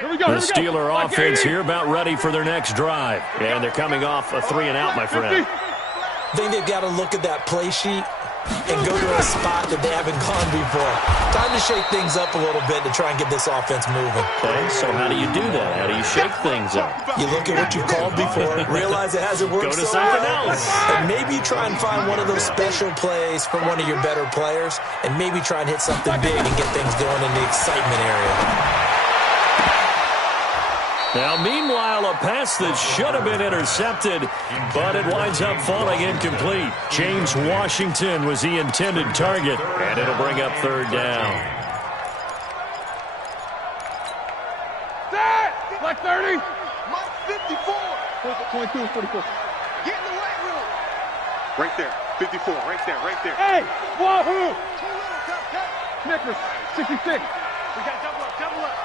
The Steeler offense here about ready for their next drive. And they're coming off a 3-and-out, my friend. I think they've got to look at that play sheet and go to a spot that they haven't gone before. Time to shake things up a little bit to try and get this offense moving. Okay, so how do you do that? How do you shake things up? You look at what you called before, realize it hasn't worked. Go to something else. And maybe try and find one of those special plays from one of your better players, and maybe try and hit something big and get things going in the excitement area. Now, meanwhile, a pass that should have been intercepted, but it winds up falling incomplete. James Washington was the intended target, and it'll bring up 3rd down. Like 30. Mike 54. 22 and 44. Get in the weight room. Right there. 54. Right there. Right there. Hey, wahoo! Too little, cut. Nicholas, 66. We got double up. Double up.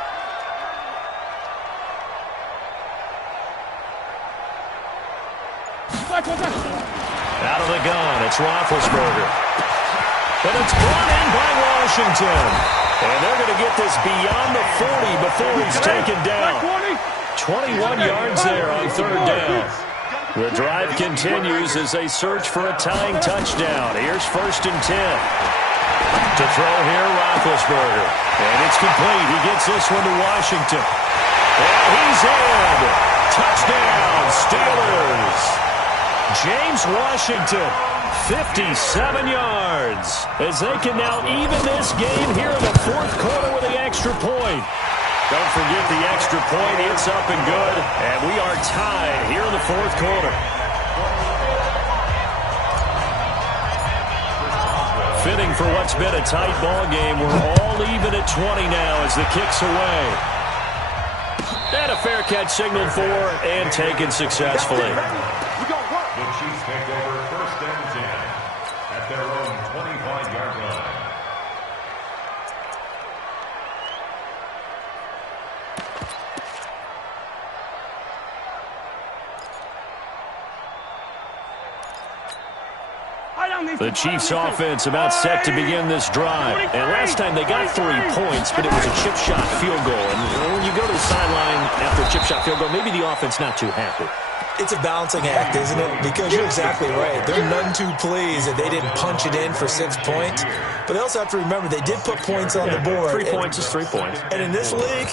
Out of the gun, it's Roethlisberger. But it's brought in by Washington. And they're going to get this beyond the 40 before he's taken down. 21 yards there on 3rd down. The drive continues as they search for a tying touchdown. Here's 1st and 10. To throw here, Roethlisberger. And it's complete. He gets this one to Washington. And he's in. Touchdown, Steelers. James Washington, 57 yards, as they can now even this game here in the 4th quarter with the extra point. Don't forget the extra point. It's up and good, and we are tied here in the 4th quarter. Fitting for what's been a tight ball game. We're all even at 20 now as the kick's away. And a fair catch signaled for and taken successfully. The Chiefs take over 1st and 10 at their own 25-yard line. The Chiefs offense about set to begin this drive. And last time they got 3 points, but it was a chip shot field goal. And when you go to the sideline after chip shot field goal. Maybe the offense not too happy. It's a balancing act, isn't it? Because you're exactly right. They're none too pleased that they didn't punch it in for 6 points. But they also have to remember they did put points on the board. 3 points is 3 points. And in this league,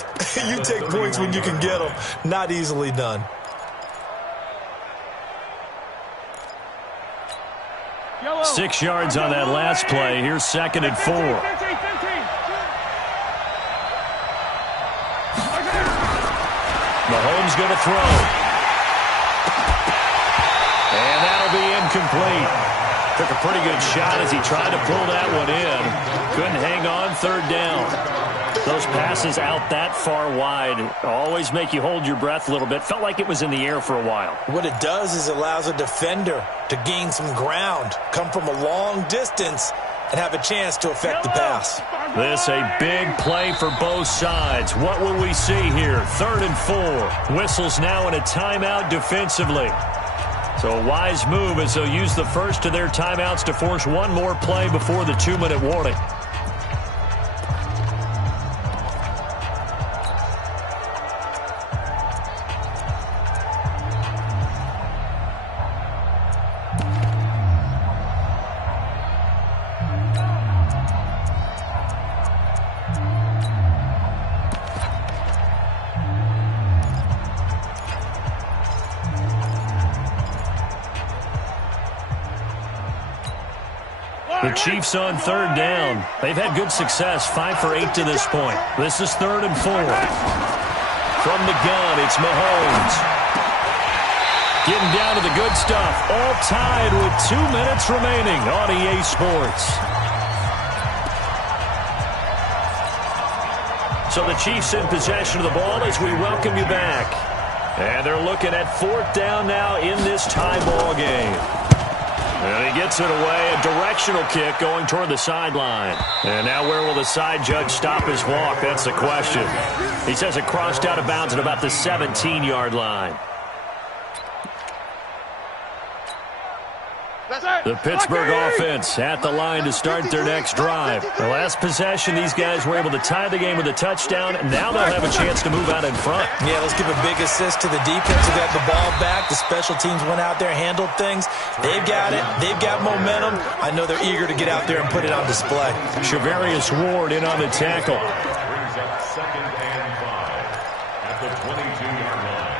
you take points when you can get them. Not easily done. Yellow. 6 yards on that last play. Here's 2nd and 4. 15. Mahomes going to throw. And that'll be incomplete. Took a pretty good shot as he tried to pull that one in. Couldn't hang on, 3rd down. Those passes out that far wide always make you hold your breath a little bit. Felt like it was in the air for a while. What it does is it allows a defender to gain some ground, come from a long distance, and have a chance to affect the pass. This a big play for both sides. What will we see here? 3rd and 4. Whistles now in a timeout defensively. So a wise move as they'll use the first of their timeouts to force one more play before the 2-minute warning. The Chiefs on 3rd down. They've had good success, 5 for 8 to this point. This is 3rd and 4. From the gun, it's Mahomes. Getting down to the good stuff. All tied with 2 minutes remaining on EA Sports. So the Chiefs in possession of the ball as we welcome you back. And they're looking at 4th down now in this tie ball game. And he gets it away, a directional kick going toward the sideline. And now where will the side judge stop his walk? That's the question. He says it crossed out of bounds at about the 17-yard line. The Pittsburgh offense at the line to start their next drive. The last possession, these guys were able to tie the game with a touchdown. And now they'll have a chance to move out in front. Yeah, let's give a big assist to the defense who got the ball back. The special teams went out there, handled things. They've got it. They've got momentum. I know they're eager to get out there and put it on display. Shavarius Ward in on the tackle. Brings up 2nd and 5 at the 22-yard line.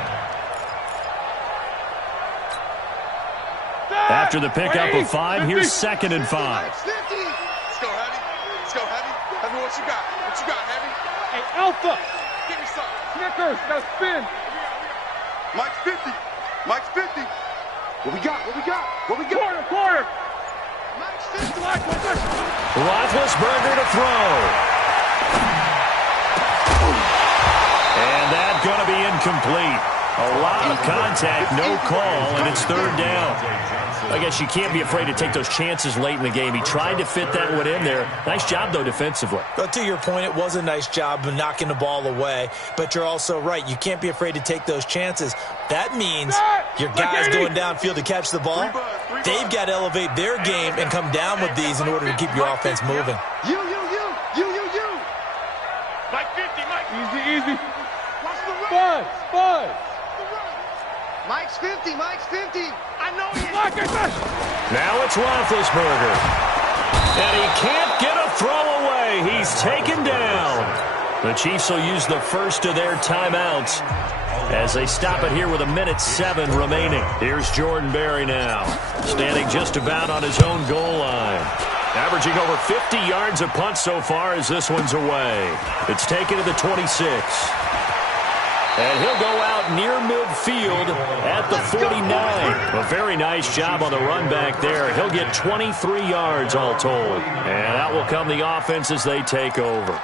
After the pickup of 5, here's 2nd and 5. Let's go, Heavy. Let's go, Heavy. Heavy, what you got? What you got, Heavy? Hey, Alpha. Give me some. Snickers, now spin. Mike's 50. Mike's 50. What we got? What we got? What we got? Quarter. Mike's 50. Roethlisberger to throw. And that's going to be incomplete. A lot of contact, no call, and it's 3rd down. I guess you can't be afraid to take those chances late in the game. He tried to fit that one in there. Nice job, though, defensively. But to your point, it was a nice job of knocking the ball away. But you're also right. You can't be afraid to take those chances. That means your guys going downfield to catch the ball, they've got to elevate their game and come down with these in order to keep your offense moving. You. Mike 50, Mike. Easy. Watch the run. Buzz. Mike's 50. Mike's 50. I know he is. Now it's Roethlisberger. And he can't get a throw away. He's taken down. The Chiefs will use the first of their timeouts as they stop it here with 1:07 remaining. Here's Jordan Berry now, standing just about on his own goal line. Averaging over 50 yards a punt so far as this one's away. It's taken to the 26. And he'll go out near midfield at the 49. A very nice job on the run back there. He'll get 23 yards all told. And that will come the offense as they take over.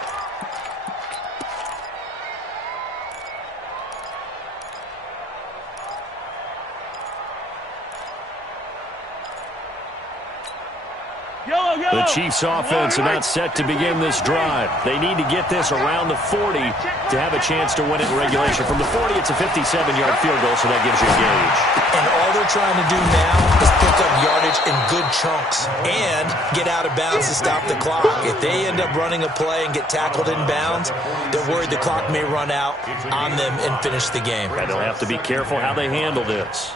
The Chiefs offense about set to begin this drive. They need to get this around the 40 to have a chance to win it in regulation. From the 40, it's a 57-yard field goal, so that gives you a gauge. And all they're trying to do now is pick up yardage in good chunks and get out of bounds to stop the clock. If they end up running a play and get tackled in bounds, they're worried the clock may run out on them and finish the game. And they'll have to be careful how they handle this.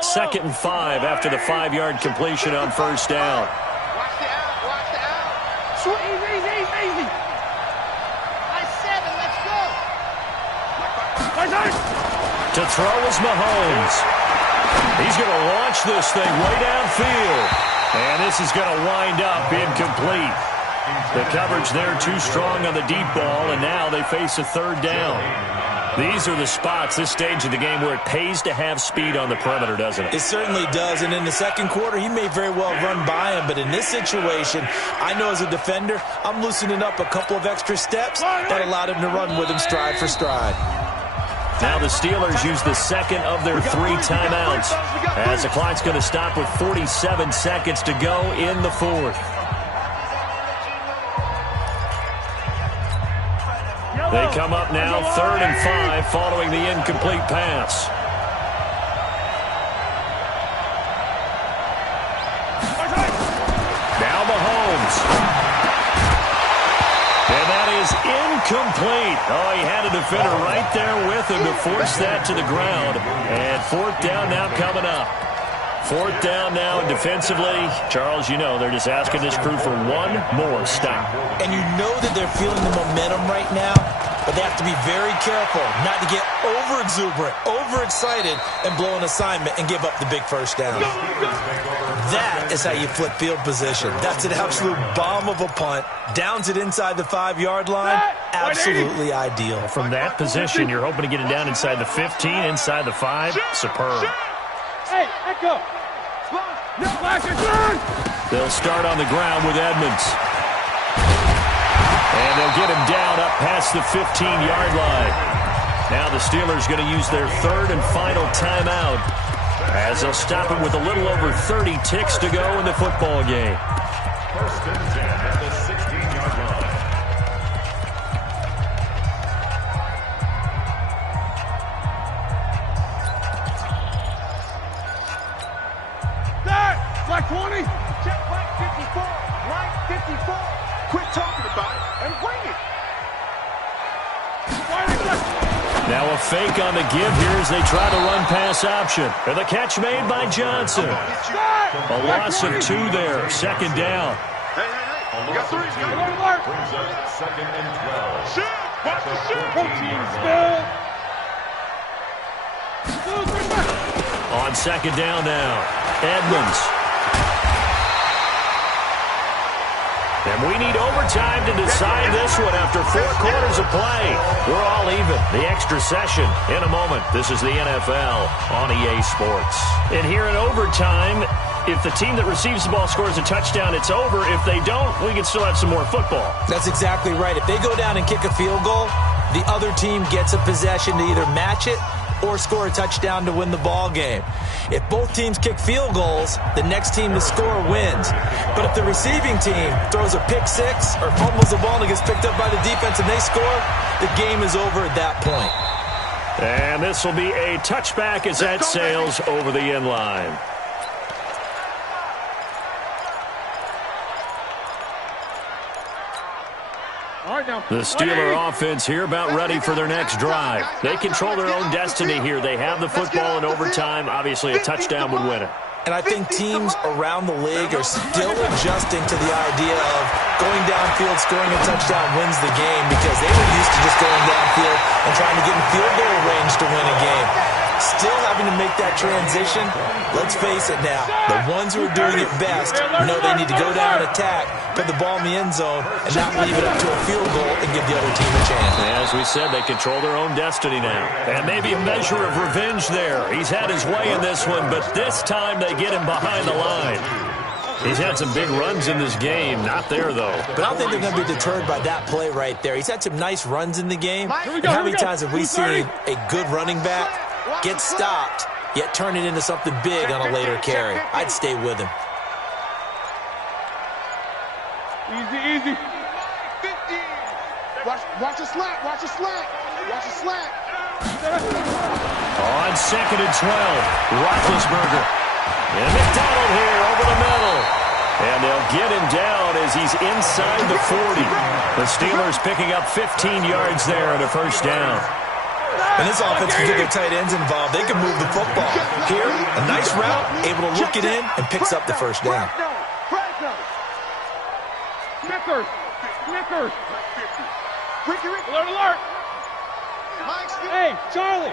Second and 5 after the 5-yard completion on first down. Watch the out. Watch the out. Easy. Nice 7. Let's go. To throw is Mahomes. He's going to launch this thing way downfield. And this is going to wind up incomplete. The coverage there too strong on the deep ball, and now they face a third down. These are the spots, this stage of the game, where it pays to have speed on the perimeter, doesn't it? It certainly does, and in the second quarter, he may very well run by him, but in this situation, I know as a defender, I'm loosening up a couple of extra steps that allowed him to run with him stride for stride. Now the Steelers use the second of their 3 timeouts, as the clock's going to stop with 47 seconds to go in the fourth. They come up now, 3rd and 5, following the incomplete pass. Now Mahomes. And that is incomplete. Oh, he had a defender right there with him to force that to the ground. And 4th down now coming up. 4th down now, and defensively, Charles, you know, they're just asking this crew for one more stop. And you know that they're feeling the momentum right now, but they have to be very careful not to get over-exuberant, overexcited, and blow an assignment and give up the big first down. That is how you flip field position. That's an absolute bomb of a punt. Downs it inside the 5-yard line. Absolutely ideal. From that position, you're hoping to get it down inside the 15, inside the 5. Superb. Hey, echo. No flashes. They'll start on the ground with Edmonds. And they'll get him down up past the 15-yard line. Now the Steelers going to use their 3rd and final timeout, as they'll stop him with a little over 30 ticks to go in the football game. 1st and 10 at the 16-yard line. Black 20. Check black 54. Black 54. Quit talking about it and bring it. Now a fake on the give here as they try to run pass option. And the catch made by Johnson. A loss of 2 there. 2nd down. Hey. You got 3. You got to work. Brings up 2nd and 12. Shoot. Watch the shoot. Protein spill. On 2nd down now, Edmonds. And we need overtime to decide this one after 4 quarters of play. We're all even. The extra session in a moment. This is the NFL on EA Sports. And here in overtime, if the team that receives the ball scores a touchdown, it's over. If they don't, we can still have some more football. That's exactly right. If they go down and kick a field goal, the other team gets a possession to either match it or score a touchdown to win the ball game. If both teams kick field goals, the next team to score wins. But if the receiving team throws a pick 6 or fumbles the ball and gets picked up by the defense and they score, the game is over at that point. And this will be a touchback as that sails over the end line. The Steeler offense here about ready for their next drive. They control their own destiny here. They have the football in overtime. Obviously, a touchdown would win it. And I think teams around the league are still adjusting to the idea of going downfield, scoring a touchdown wins the game, because they were used to just going downfield and trying to get in field goal range to win a game. Still having to make that transition. Let's face it now, the ones who are doing it best know they need to go down and attack, put the ball in the end zone, and not leave it up to a field goal and give the other team a chance. As we said, they control their own destiny now. And maybe a measure of revenge there. He's had his way in this one, but this time they get him behind the line. He's had some big runs in this game. Not there, though. But I don't think they're going to be deterred by that play right there. He's had some nice runs in the game. And how many times have we seen a good running back get stopped, yet turn it into something big on a later carry? I'd stay with him. Easy, easy. 50. Watch the slant. Watch the slant. Watch the slant. On 2nd and 12, Roethlisberger. And McDonald here over the middle. And they'll get him down as he's inside the 40. The Steelers picking up 15 yards there and a first down. And this offense can get their tight ends involved. They can move the football. Here, a nice route, able to look it in, and picks up the first down. Snickers. Snickers. Ricky. Alert, alert. Hey, Charlie.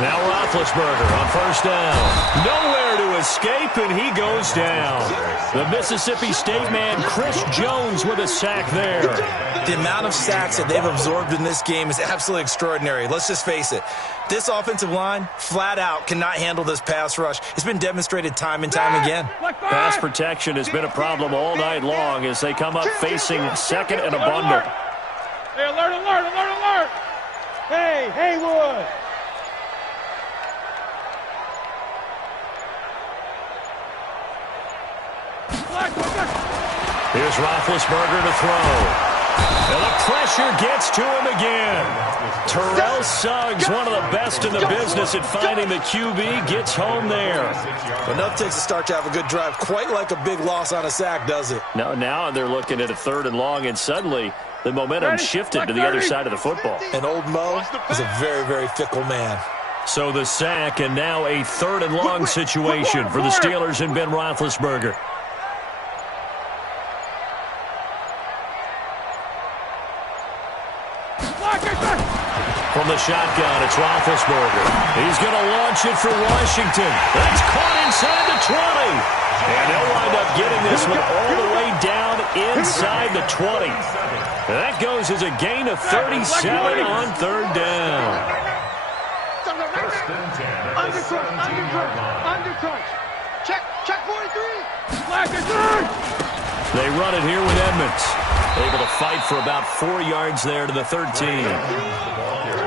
Now Roethlisberger on first down. Nowhere to escape, and he goes down. The Mississippi State man, Chris Jones, with a sack there. The amount of sacks that they've absorbed in this game is absolutely extraordinary. Let's just face it. This offensive line, flat out, cannot handle this pass rush. It's been demonstrated time and time again. Pass protection has been a problem all night long as they come up facing 2nd and a bundle. Hey, alert, alert, alert, alert. Hey, Haywood. Here's Roethlisberger to throw. And the pressure gets to him again. Terrell Suggs, one of the best in the business at finding the QB, gets home there. Enough takes a start to have a good drive. Quite like a big loss on a sack, does it? Now they're looking at a 3rd and long, and suddenly the momentum shifted to the other side of the football. And old Mo is a very, very fickle man. So the sack, and now a 3rd and long situation for the Steelers and Ben Roethlisberger. From the shotgun, it's Roethlisberger. He's going to launch it for Washington. That's caught inside the 20. And they'll wind up getting this one all the way down inside the 20. That goes as a gain of 37 on 3rd down. First and 10 at the 17-yard line. Undercut. Check 43. They run it here with Edmonds. Able to fight for about 4 yards there to the 13.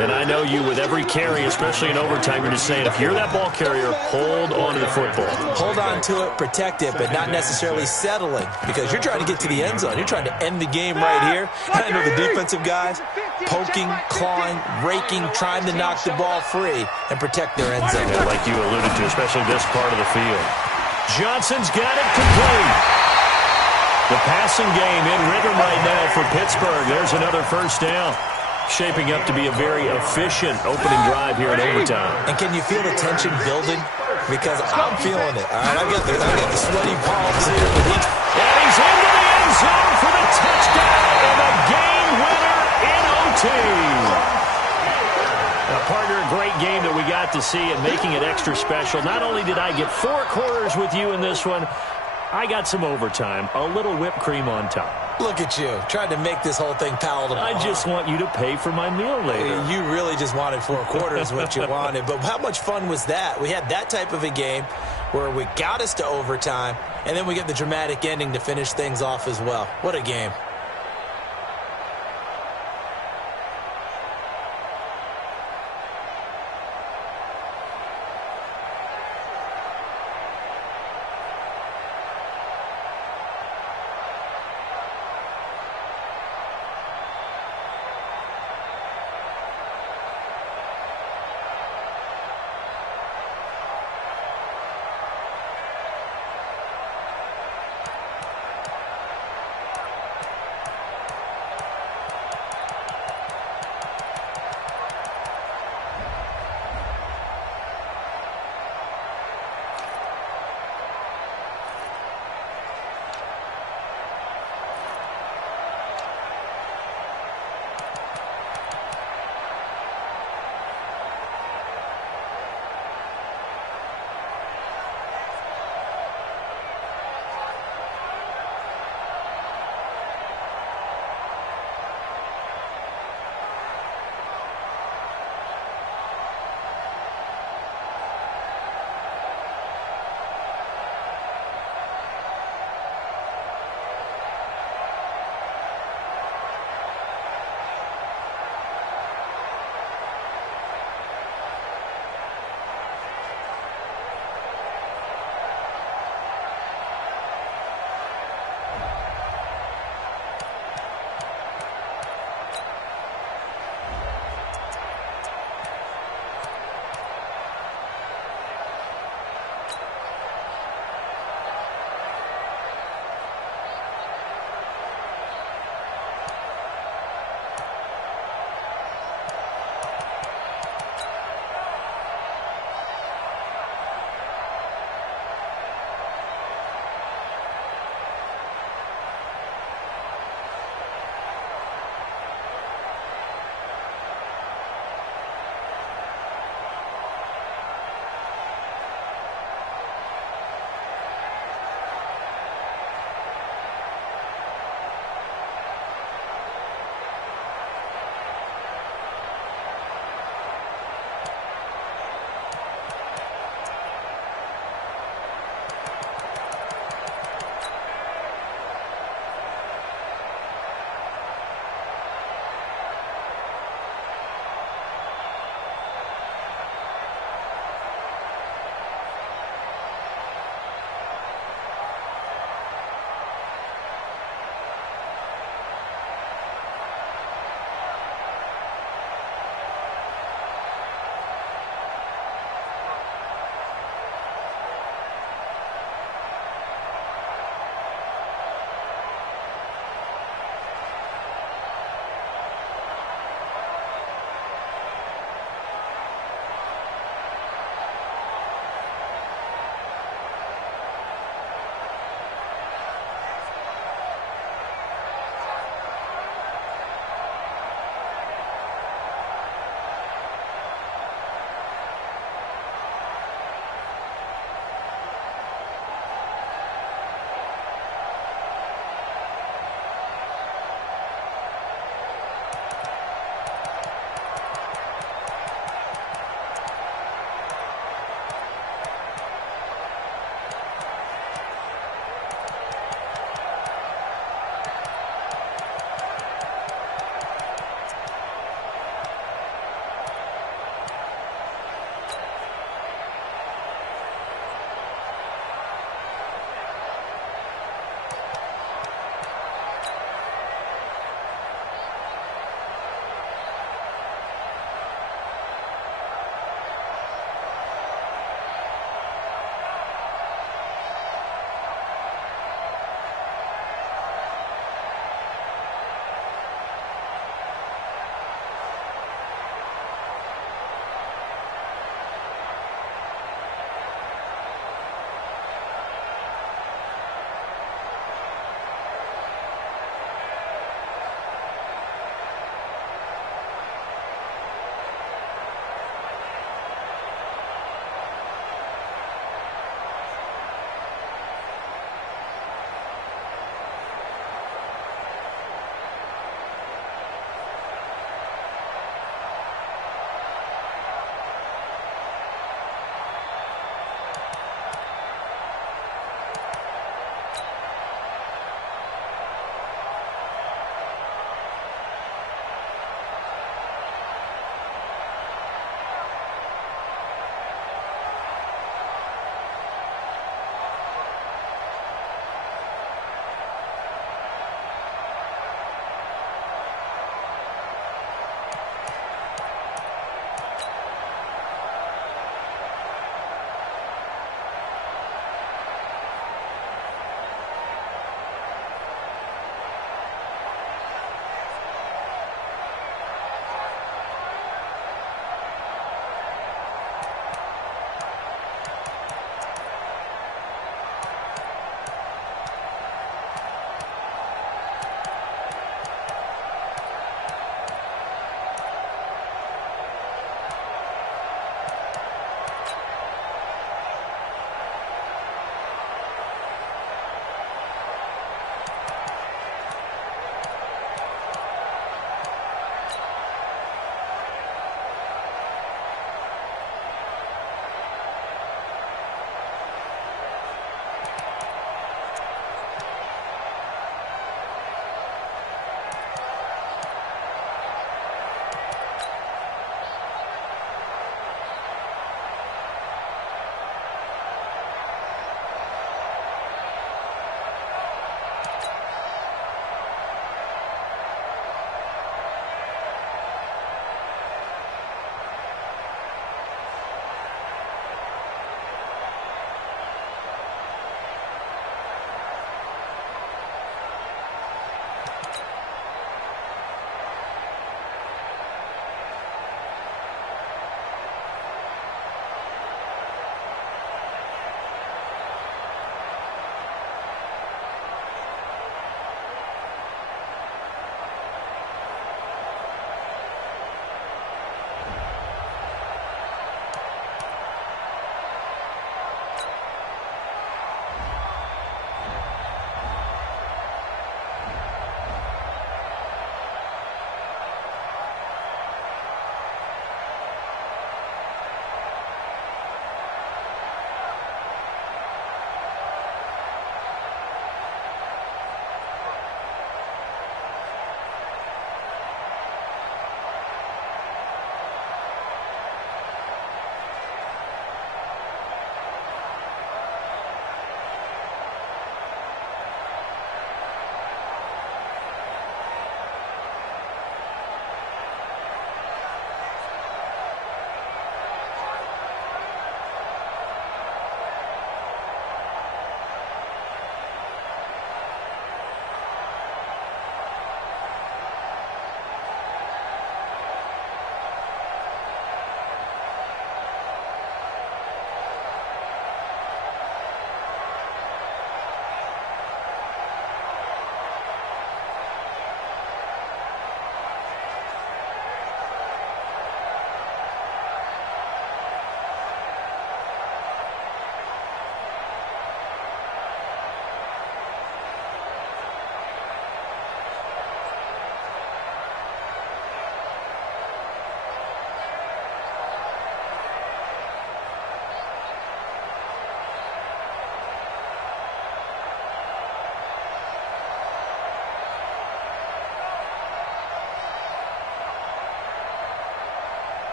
And I know you, with every carry, especially in overtime, you're just saying, if you're that ball carrier, hold on to the football. Hold on to it, protect it, but not necessarily settling, because you're trying to get to the end zone. You're trying to end the game right here. And I know the defensive guys poking, clawing, raking, trying to knock the ball free and protect their end zone. Yeah, like you alluded to, especially this part of the field. Johnson's got it complete. The passing game in rhythm right now for Pittsburgh. There's another first down. Shaping up to be a very efficient opening drive here in overtime. And can you feel the tension building? Because I'm feeling it. All right, I got the sweaty palms here. And he's into the end zone for the touchdown and the game winner in OT. Now, partner, a great game that we got to see and making it extra special. Not only did I get 4 quarters with you in this one, I got some overtime, a little whipped cream on top. Look at you, trying to make this whole thing palatable. I just want you to pay for my meal later. You really just wanted 4 quarters, what you wanted. But how much fun was that? We had that type of a game where we got us to overtime, and then we get the dramatic ending to finish things off as well. What a game.